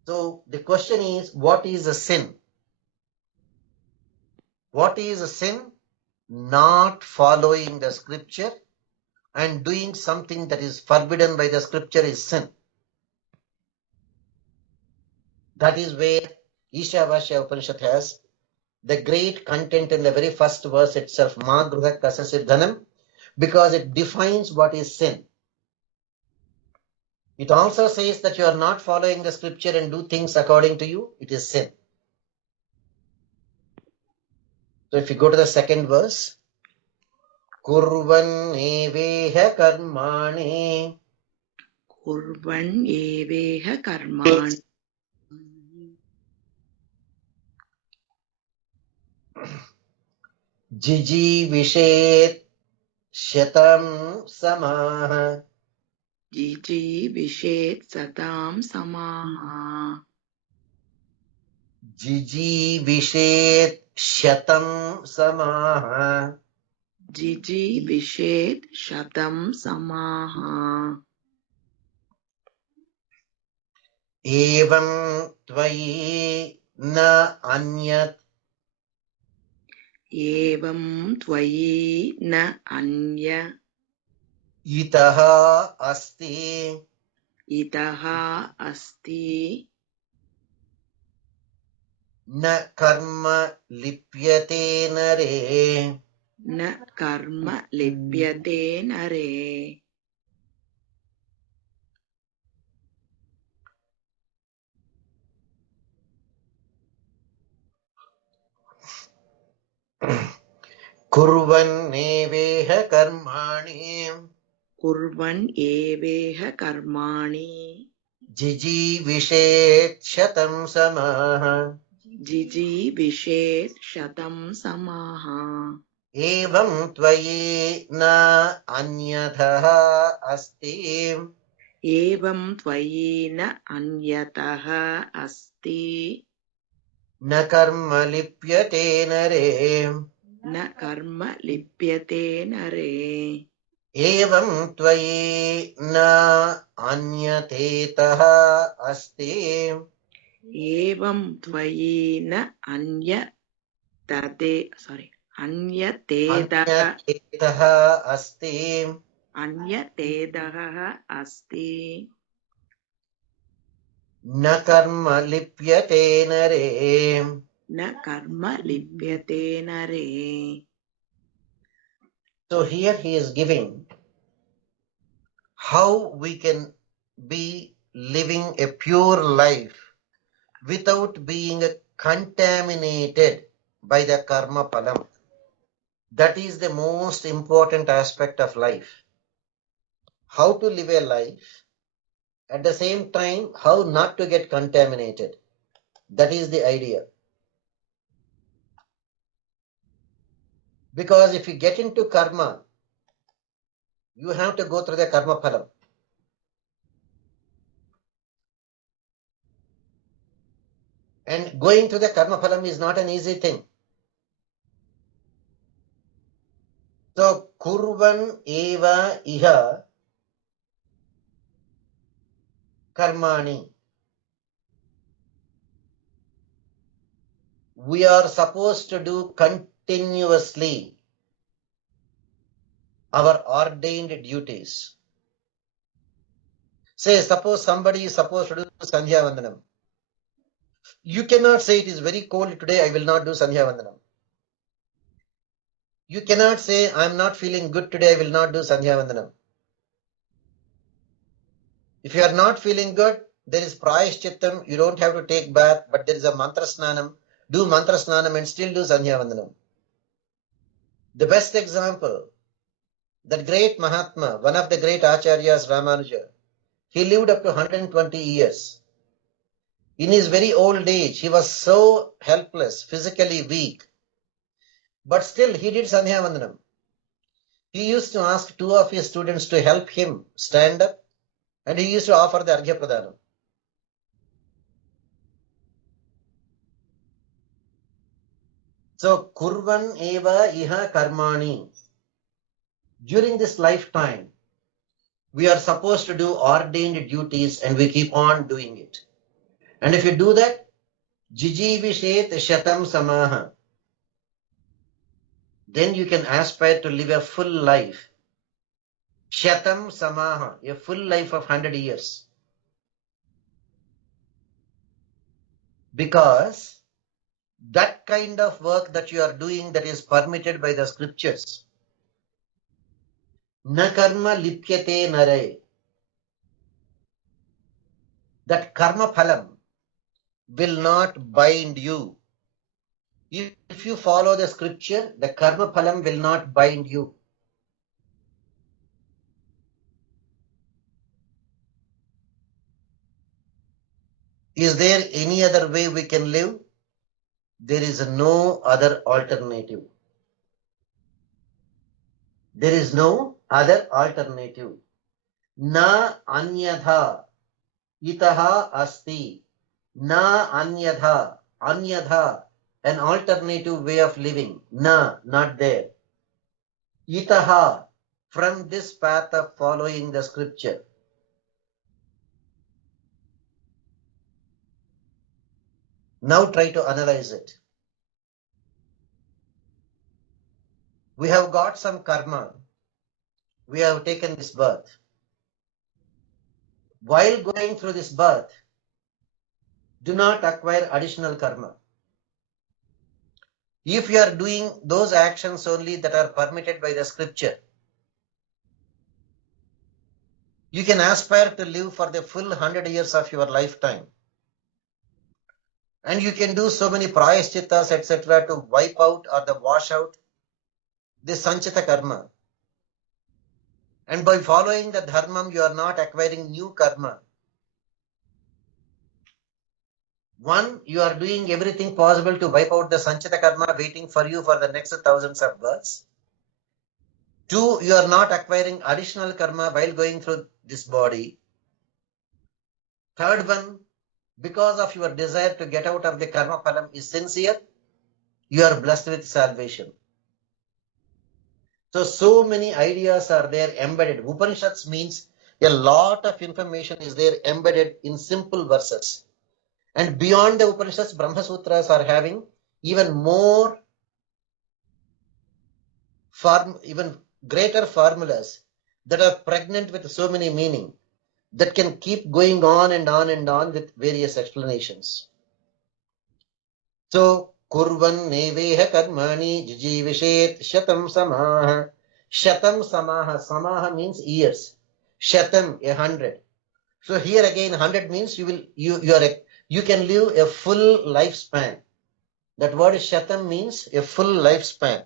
So the question is, what is a sin? What is a sin? Not following the scripture and doing something that is forbidden by the scripture is sin. That is where Ishavasya Upanishad has the great content in the very first verse itself, Ma Gruha Kasasya Dhanam, because it defines what is sin. It also says that you are not following the scripture and do things according to you, it is sin. So if you go to the second verse, Kurvan eveha karmani. Kurvan eveha karman. Jiji vishet shatam samaha. Jiji vishet satam samaha. Jiji vishet shatam samaha. जिजीविषेत् शतं समाः Evam tvayi na anyat एवं त्वयि न अन्य itaha asti इतः अस्ति na karma lipyate nare. न कर्म लिप्यते नरे Kurvanneveha karmani कुर्वन् एवेह कर्माणि जिजीविषेत् शतं समाः. जिजीविषेत् शतं समाः एवं त्वयि न अन्यथः अस्ति एवं त्वयि न अन्यतः अस्ति न कर्म लिप्यते नरे. न कर्म लिप्यते नरे एवं त्वयि न अन्यथेतः अस्ति एवं त्वयि न अन्यतेदः अन्यथेतः अस्ति अन्यतेदः अस्ति न कर्म लिप्यते नरे. न कर्म लिप्यते नरे So here he is giving how we can be living a pure life without being contaminated by the karma phalam. That is the most important aspect of life. How to live a life, at the same time how not to get contaminated. That is the idea. Because if you get into karma, you have to go through the karma phalam. And going through the karma phalam is not an easy thing. So, kurvan eva iha karmani. We are supposed to do continuously our ordained duties. Say, suppose somebody is supposed to do Sandhya Vandanam. You cannot say it is very cold today, I will not do Sandhya Vandanam. You cannot say, I am not feeling good today, I will not do Sandhya Vandanam. If you are not feeling good, there is Prayashchittam, you don't have to take bath, but there is a Mantra Snanam. Do Mantra Snanam and still do Sandhya Vandanam. The best example, that great Mahatma, one of the great Acharyas, Ramanuja, he lived up to 120 years. In his very old age, he was so helpless, physically weak. But still, he did Sandhya Vandanam. He used to ask two of his students to help him stand up, and he used to offer the Arghya Pradhanam. So, Kurvan eva iha karmani. During this lifetime, we are supposed to do ordained duties and we keep on doing it. And if you do that, jijivishet shatam samaha, then you can aspire to live a full life. Shatam samaha, a full life of 100 years. Because that kind of work that you are doing that is permitted by the scriptures, na karma lipyate nare, that karma phalam will not bind you. If you follow the scripture, the karma phalam will not bind you. Is there any other way we can live? There is no other alternative. There is no other alternative. Na anyadha itaha asti. Na anyadha. Anyadha. an alternative way of living. Na, not there. Itaha, from this path of following the scripture. Now try to analyze it. We have got some karma. We have taken this birth. While going through this birth, do not acquire additional karma. If you are doing those actions only that are permitted by the scripture, you can aspire to live for the full 100 years of your lifetime. And you can do so many prayashchitas, etc. to wipe out or the wash out the sanchita karma. And by following the dharmam, you are not acquiring new karma. One, you are doing everything possible to wipe out the sanchita karma waiting for you for the next thousands of births. Two, you are not acquiring additional karma while going through this body. Third one, because of your desire to get out of the karma phalam is sincere, you are blessed with salvation. So many ideas are there embedded. Upanishads means a lot of information is there embedded in simple verses. And beyond the Upanishads, Brahma Sutras are having even more, even greater formulas that are pregnant with so many meaning that can keep going on and on and on with various explanations. So, kurvan neveha karmani jijivishet shatam samaha. Shatam samaha. Samaha means years. Shatam, 100. So here again, 100 means you can live a full lifespan. That word shatam means a full lifespan.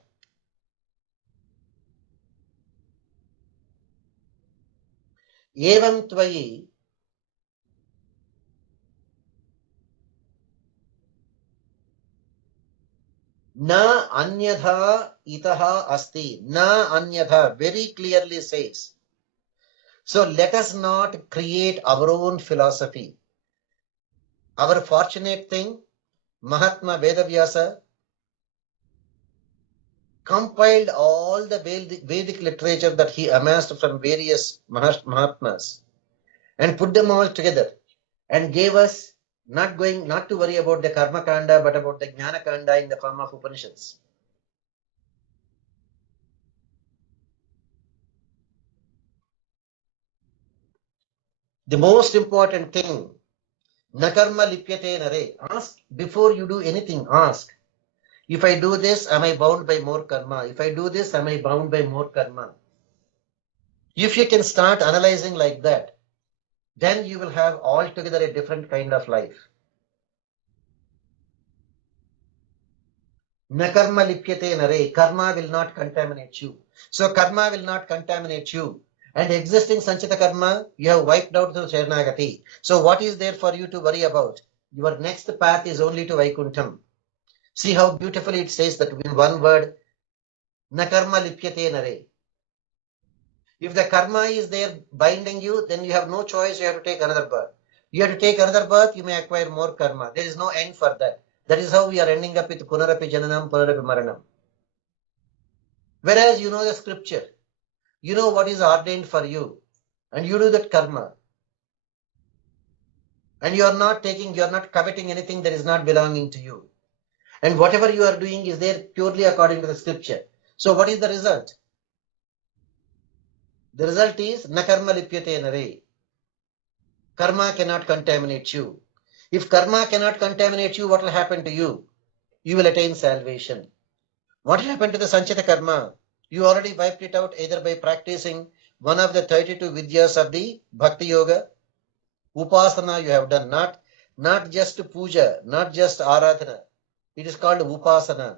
Evam tvayi na anyadha itaha asti. Na anyadha very clearly says. So let us not create our own philosophy. Our fortunate thing, Mahatma Vedavyasa compiled all the Vedic literature that he amassed from various Mahatmas and put them all together and gave us not to worry about the Karma Kanda but about the Jnana Kanda in the form of Upanishads. The most important thing, Nakarma Lipyate Nare. Ask before you do anything, ask. If I do this, am I bound by more karma? If I do this, am I bound by more karma? If you can start analyzing like that, then you will have altogether a different kind of life. Nakarma lipyate nare. Karma will not contaminate you. So karma will not contaminate you. And existing sanchita karma, you have wiped out through Sharanagati. So what is there for you to worry about? Your next path is only to Vaikuntham. See how beautifully it says that in one word, Nakarma lipyate nare. If the karma is there binding you, then you have no choice, you have to take another birth. You have to take another birth, you may acquire more karma. There is no end for that. That is how we are ending up with Punarapi Jananam, Punarapi Maranam. Whereas you know the scripture, you know what is ordained for you, and you do that karma. And you are not coveting anything that is not belonging to you. And whatever you are doing is there purely according to the scripture. So what is the result? The result is Nakarma Lipyate Nare. Karma cannot contaminate you. If karma cannot contaminate you, what will happen to you? You will attain salvation. What happened to the Sanchita karma? You already wiped it out either by practicing one of the 32 vidyas of the Bhakti Yoga. Upasana you have done, not just puja, not just aradhana. It is called upasana.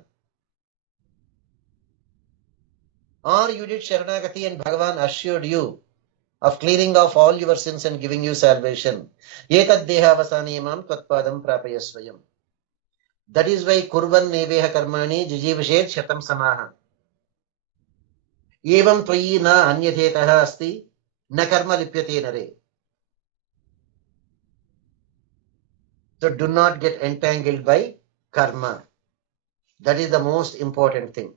Or you did Sharanagati and Bhagavan assured you of clearing off all your sins and giving you salvation. Etad deha vasaniyamam tvatpadam prapayasvayam. That is why kurvan neveha karmani jijivishet shatam samaha. Evam tvayi na anyadhetaha asti na karma lipyate nare. So do not get entangled by karma. That is the most important thing.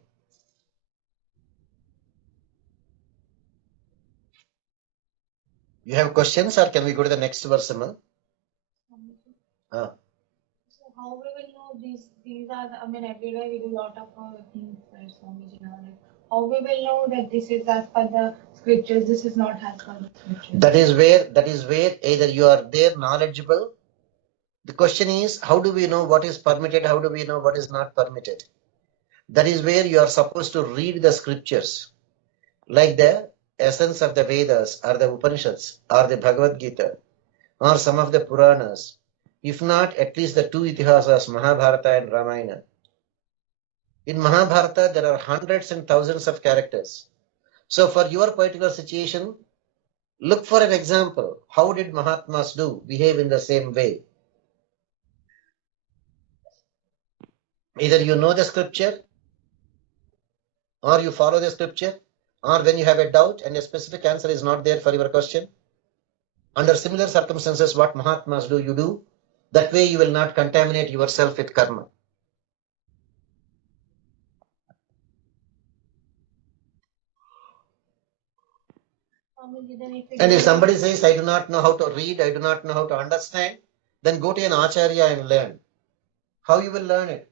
You have questions, or can we go to the next verse, Amma? So how we will know these are the, I mean every day we do lot of things right, Swamiji, now, like how we will know that this is as per the scriptures, this is not as per the scriptures. That is where either you are there knowledgeable. The question is, how do we know what is permitted? How do we know what is not permitted? That is where you are supposed to read the scriptures, like the essence of the Vedas or the Upanishads or the Bhagavad Gita or some of the Puranas. If not, at least the two Itihasas, Mahabharata and Ramayana. In Mahabharata, there are hundreds and thousands of characters. So for your particular situation, look for an example. How did Mahatmas behave in the same way? Either you know the scripture, or you follow the scripture, or when you have a doubt and a specific answer is not there for your question, under similar circumstances, what Mahatmas do, you do. That way you will not contaminate yourself with karma. Swamiji, then if we And go if somebody says, I do not know how to read, I do not know how to understand, then go to an acharya and learn. How you will learn it?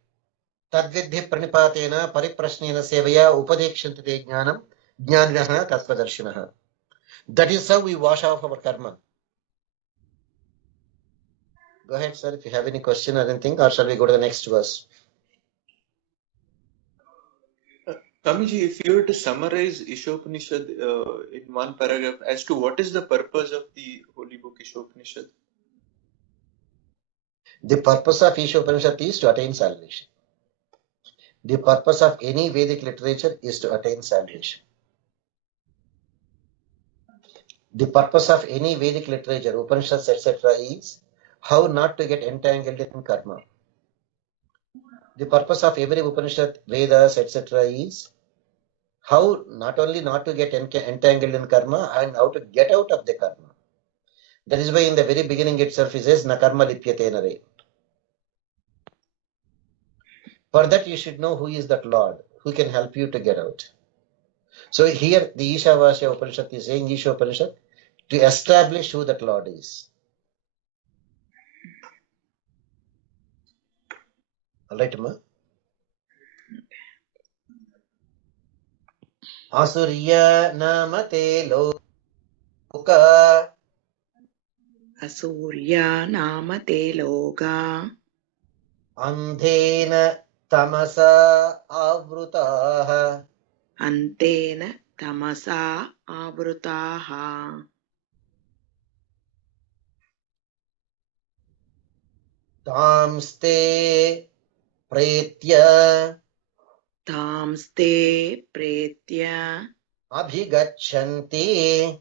Tadvidhi pranipatena pariprashnena sevaya upadekshante te jnanam jnaninaha tattvadarshinaha. That is how we wash off our karma. Go ahead, sir, if you have any question or anything, or shall we go to the next verse? Swamiji, if you were to summarize Ishopanishad in one paragraph as to what is the purpose of the holy book Ishopanishad? The purpose of Ishopanishad is to attain salvation. The purpose of any Vedic literature is to attain salvation. The purpose of any Vedic literature, Upanishads, etc., is how not to get entangled in karma. The purpose of every Upanishad, Vedas, etc., is how not only not to get entangled in karma and how to get out of the karma. That is why in the very beginning itself it says, Na karma lipyate nare. For that you should know who is that Lord, who can help you to get out. So here the Ishavasya Upanishad is saying, Isha Upanishad, to establish who that Lord is. Alright, Ma? Asurya namate loka Asurya nama te loka andhena tamasa avrutaha antena tamasa avrutaha tamste pretya tamste pretya abhigachanti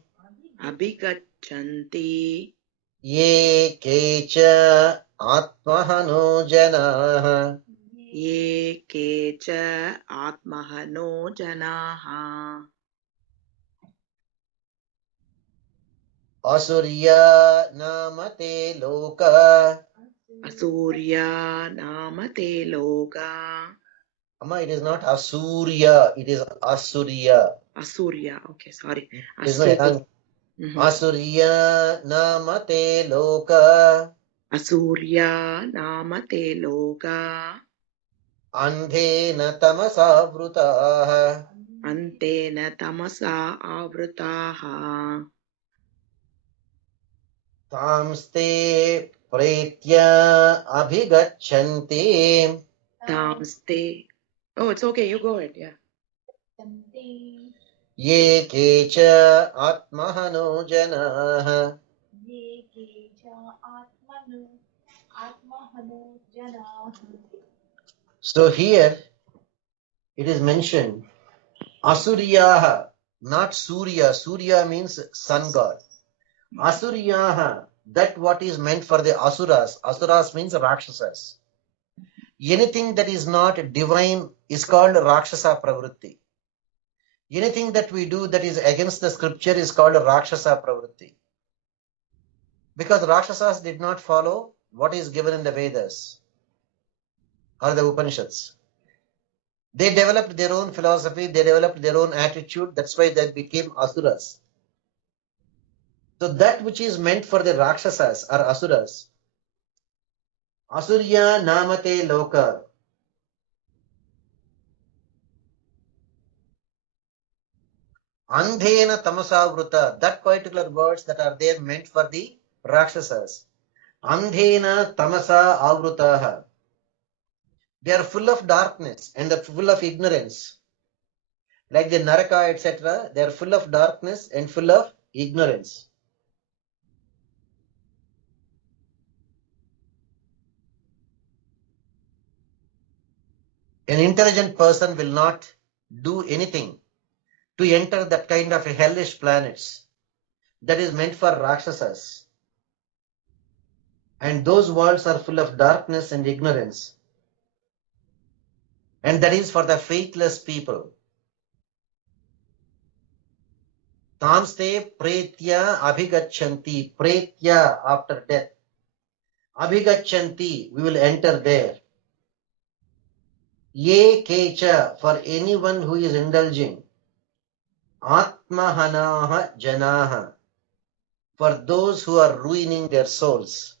abhigachanti ye kecha atmahano janaha. ye kecha atmahano janaha. Asurya namate loka. Asurya nama te loka. Amma, it is not Asurya, it is Asurya. Asurya, okay, sorry. There is no yang. Asurya namate loka. Asurya nama te loka. Andhena tamasa vrutaha. Antena tamasa avrutaha. Tamste pretya abhigachanti. Tamste. Oh, it's okay. You go ahead. Yeah. Ye kecha atmahano janaha. So here it is mentioned Asuryaha, not Surya. Surya means sun god. Asuryaha, that what is meant for the Asuras. Asuras means Rakshasas. Anything that is not divine is called Rakshasa Pravritti. Anything that we do that is against the scripture is called Rakshasa Pravritti. Because Rakshasas did not follow what is given in the Vedas or the Upanishads. They developed their own philosophy, they developed their own attitude. That's why they became asuras. So that which is meant for the Rakshasas or asuras, Asurya namate loka. Andhena tamasavruta, that particular words that are there meant for the Rakshasas. Andhena tamasa avrutaha. They are full of darkness and they're full of ignorance. Like the Naraka, etc., they are full of darkness and full of ignorance. An intelligent person will not do anything to enter that kind of a hellish planets that is meant for Rakshasas. And those worlds are full of darkness and ignorance. And that is for the faithless people. Tamste pretya abhigachanti. Pretya, after death. Abhigachanti, we will enter there. Ye kecha, for anyone who is indulging. Atmahanaha janaha, for those who are ruining their souls.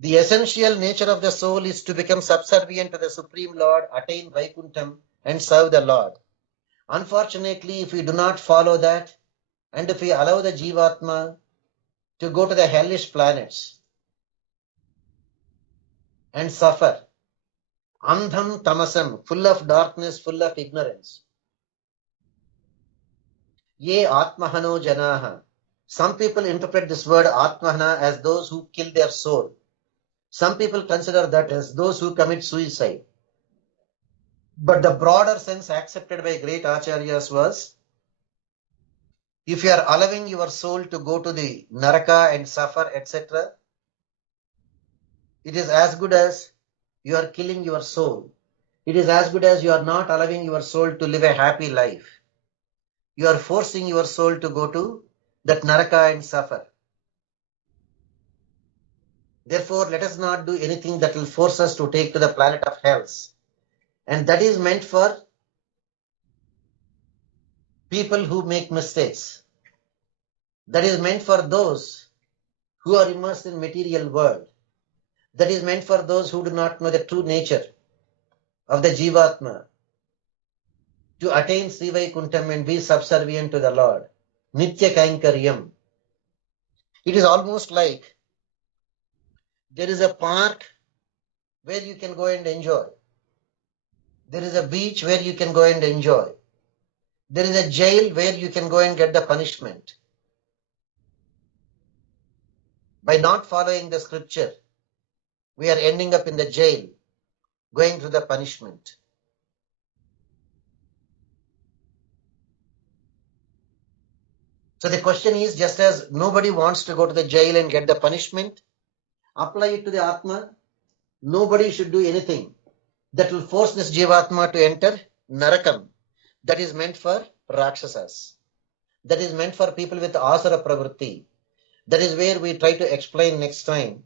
The essential nature of the soul is to become subservient to the Supreme Lord, attain Vaikuntham, and serve the Lord. Unfortunately, if we do not follow that, and if we allow the Jivatma to go to the hellish planets and suffer, andham tamasam, full of darkness, full of ignorance. Ye atmahano janaha. Some people interpret this word atmahana as those who kill their soul. Some people consider that as those who commit suicide. But the broader sense accepted by great acharyas was, if you are allowing your soul to go to the Naraka and suffer, etc., it is as good as you are killing your soul. It is as good as you are not allowing your soul to live a happy life. You are forcing your soul to go to that Naraka and suffer. Therefore, let us not do anything that will force us to take to the planet of hells. And that is meant for people who make mistakes. That is meant for those who are immersed in material world. That is meant for those who do not know the true nature of the Jivatma, to attain Sri Vaikuntham and be subservient to the Lord. Nitya Kankaryam. It is almost like there is a park where you can go and enjoy. There is a beach where you can go and enjoy. There is a jail where you can go and get the punishment. By not following the scripture, we are ending up in the jail, going through the punishment. So the question is, just as nobody wants to go to the jail and get the punishment, apply it to the Atma. Nobody should do anything that will force this Jivatma to enter Narakam. That is meant for Rakshasas. That is meant for people with Asura Pravritti. That is where we try to explain next time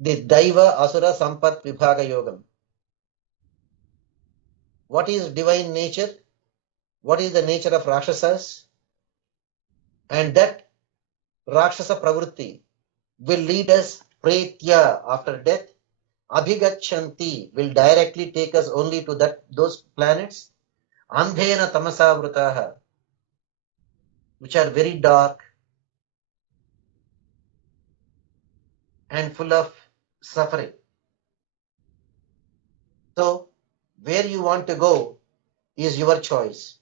the Daiva Asura Sampat Vibhaga Yogam. What is divine nature? What is the nature of Rakshasas? And that Rakshasa Pravritti will lead us Pretya after death. Abhigachanti will directly take us only to those planets. Andhena tamasa vrutaha, which are very dark and full of suffering. So, where you want to go is your choice.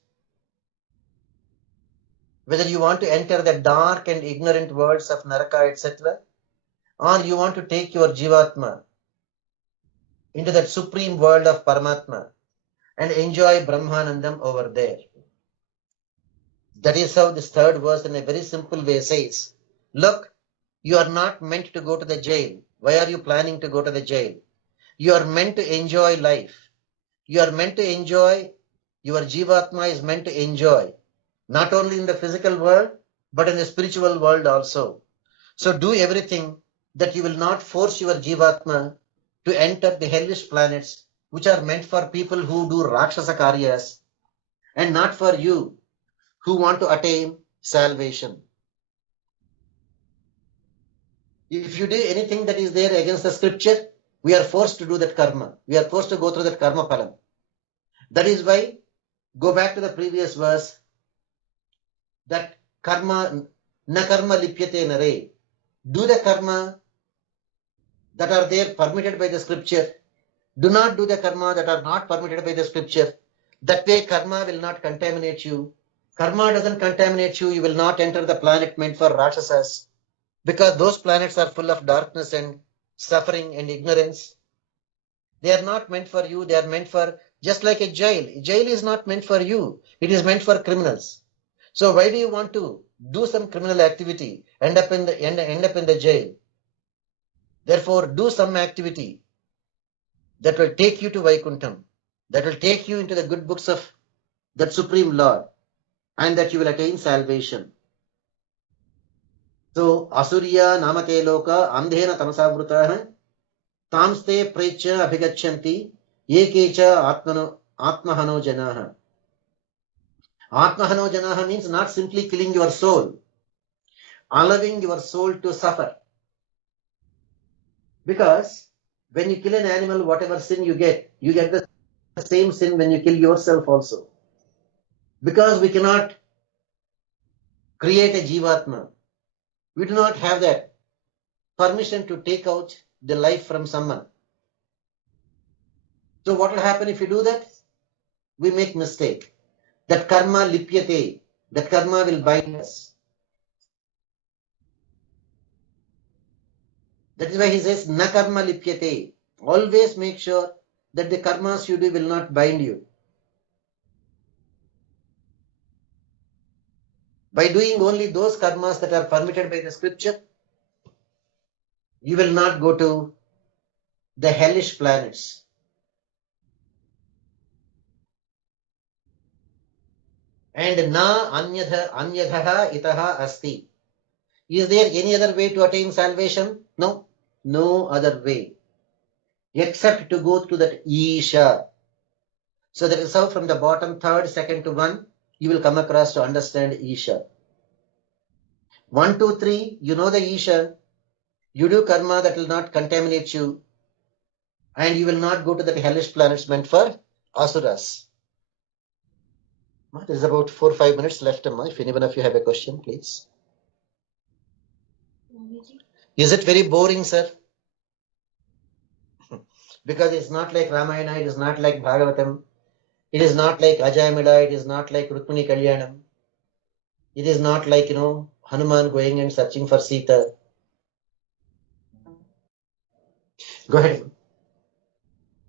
Whether you want to enter the dark and ignorant worlds of Naraka, etc., or you want to take your Jivatma into that supreme world of Paramatma and enjoy Brahmanandam over there. That is how this third verse in a very simple way says, look, you are not meant to go to the jail. Why are you planning to go to the jail? You are meant to enjoy life. You are meant to enjoy, your Jivatma is meant to enjoy, not only in the physical world, but in the spiritual world also. So do everything that you will not force your Jivatma to enter the hellish planets, which are meant for people who do Rakshasa Karyas, and not for you who want to attain salvation. If you do anything that is there against the scripture, we are forced to do that karma. We are forced to go through that karma palam. That is why, go back to the previous verse, that karma, na karma lipyate nare. Do the karma that are there permitted by the scripture. Do not do the karma that are not permitted by the scripture. That way karma will not contaminate you. Karma doesn't contaminate you. You will not enter the planet meant for Rakshasas, because those planets are full of darkness and suffering and ignorance. They are not meant for you. They are meant for, just like a jail. A jail is not meant for you. It is meant for criminals. So why do you want to do some criminal activity, end up in the jail? Therefore, do some activity that will take you to Vaikuntham, that will take you into the good books of that Supreme Lord, and that you will attain salvation. So, Asuriya namate loka andhena tamasavruta tamste precha abhigachanti yekecha atmahano janaha. Atmahano janaha means not simply killing your soul, allowing your soul to suffer. Because when you kill an animal, whatever sin you get the same sin when you kill yourself also. Because we cannot create a Jivatma. We do not have that permission to take out the life from someone. So what will happen if you do that? We make mistake. That karma lipyate, that karma will bind us. That is why he says, na karma lipyate. Always make sure that the karmas you do will not bind you. By doing only those karmas that are permitted by the scripture, you will not go to the hellish planets. And na anyadha itaha asti. Is there any other way to attain salvation? No. No other way. Except to go to that Isha. So that is how from the bottom, third, second to one, you will come across to understand Isha. 1, 2, 3, you know the Isha. You do karma that will not contaminate you. And you will not go to the hellish planets meant for Asuras. There is about 4 or 5 minutes left, Amma. If anyone of you have a question, please. Is it very boring, sir? Because it's not like Ramayana, it is not like Bhagavatam, it is not like Ajayamila, it is not like Rukmini Kalyanam. It is not like, Hanuman going and searching for Sita. Go ahead.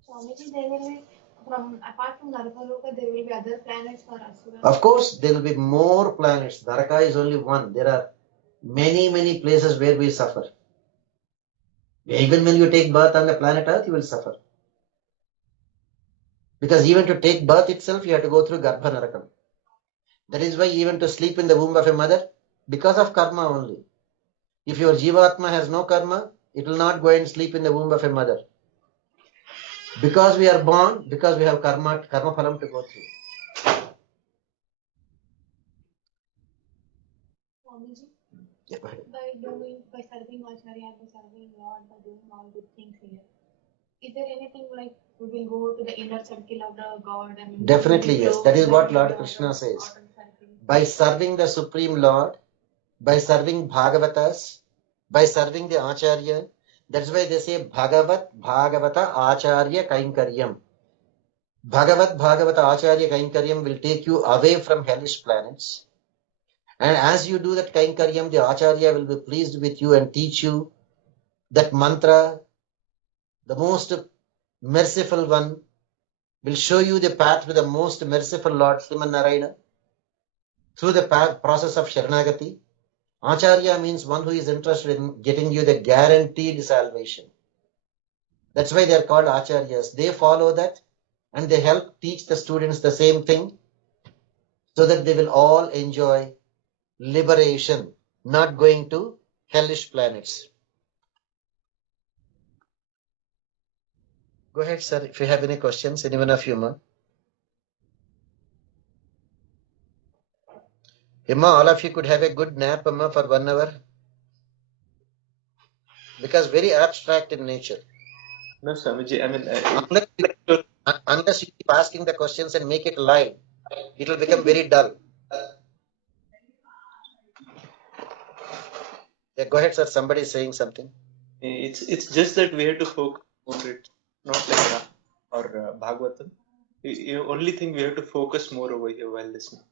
Swamiji, there will be, apart from Narkaloka, there will be other planets for Asuras. Of course, there will be more planets. Naraka is only one. There are many, many places where we suffer. Even when you take birth on the planet Earth, you will suffer. Because even to take birth itself, you have to go through Garbha Narakam. That is why even to sleep in the womb of a mother, because of karma only. If your Jivatma has no karma, it will not go and sleep in the womb of a mother. Because we are born, because we have karma phalam to go through. Swamiji, Yeah, go ahead. by serving Acharya, by serving Lord, by doing all good things here, is there anything like we will go to the inner circle of the God? And Definitely, yes. That is what Lord Krishna says. By serving the Supreme Lord, by serving Bhagavatas, by serving the Acharya, that's why they say Bhagavata Acharya Kainkaryam. Bhagavata Acharya Kainkaryam will take you away from hellish planets. And as you do that Kainkaryam, the Acharya will be pleased with you and teach you that mantra. The most merciful one will show you the path to the most merciful Lord Sriman Narayana through the process of Sharanagati. Acharya means one who is interested in getting you the guaranteed salvation. That's why they are called Acharyas. They follow that and they help teach the students the same thing so that they will all enjoy liberation, not going to hellish planets. Go ahead, sir. If you have any questions, anyone of you, ma. Hima, all of you could have a good nap, ma, for 1 hour. Because very abstract in nature. No, Swamiji, I mean, Unless you keep asking the questions and make it live, it will become very dull. Yeah, go ahead, sir. Somebody is saying something. it's just that we have to focus on it, not like Ram or Bhagavatam. The only thing we have to focus more over here while listening.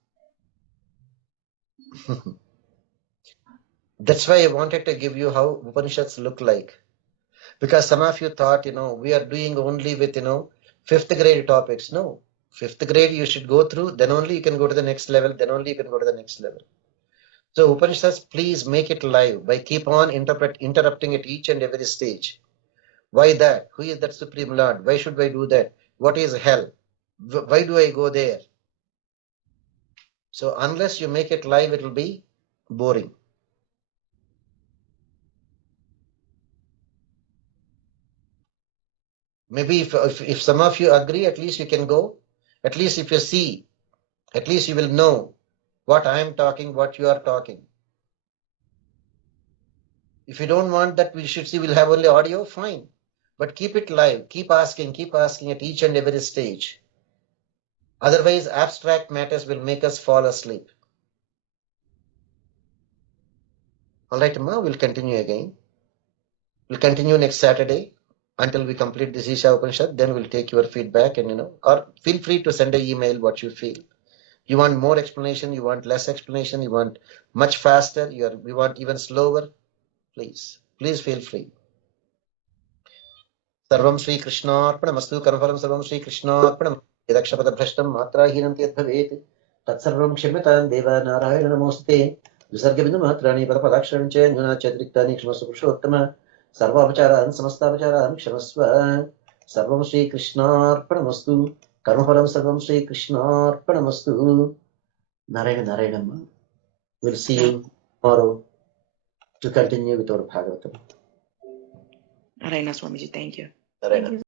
That's why I wanted to give you how Upanishads look like. Because some of you thought, we are doing only with, 5th grade topics. No, 5th grade you should go through, then only you can go to the next level, then only you can go to the next level. So Upanishads, please make it live by keep on interrupting at each and every stage. Why that? Who is that Supreme Lord? Why should I do that? What is hell? Why do I go there? So unless you make it live, it will be boring. Maybe if some of you agree, at least you can go. At least if you see, at least you will know what I am talking, what you are talking. If you don't want that we should see, we'll have only audio, fine. But keep it live. Keep asking at each and every stage. Otherwise, abstract matters will make us fall asleep. All right, Ma, we'll continue again. We'll continue next Saturday until we complete this Isha Upanishad. Then we'll take your feedback and, or feel free to send an email what you feel. You want more explanation, you want less explanation, you want much faster, you want even slower, please feel free. Sarvam Sri Krishnarpanamastu Karmafalam Sarvam Sri Krishnarpanam Yadakshapadabhrashtam Matrahinam Tyadbhavet Tatsarvam Kshimyatam Deva Narayana Namoste Visargabindu Matrani Padapadaksharam Che Nuna Chatriktani Kshamasu Purushottama Sarvapacharahan Samastapacharahan Kshamasva Sarvam Sri Krishnarpanamastu Karmafalam Sarvam Sri Krishnarpanamastu. Narayana. We'll see you tomorrow to continue with our Bhagavatam. Narayana Swamiji, thank you. Narayana.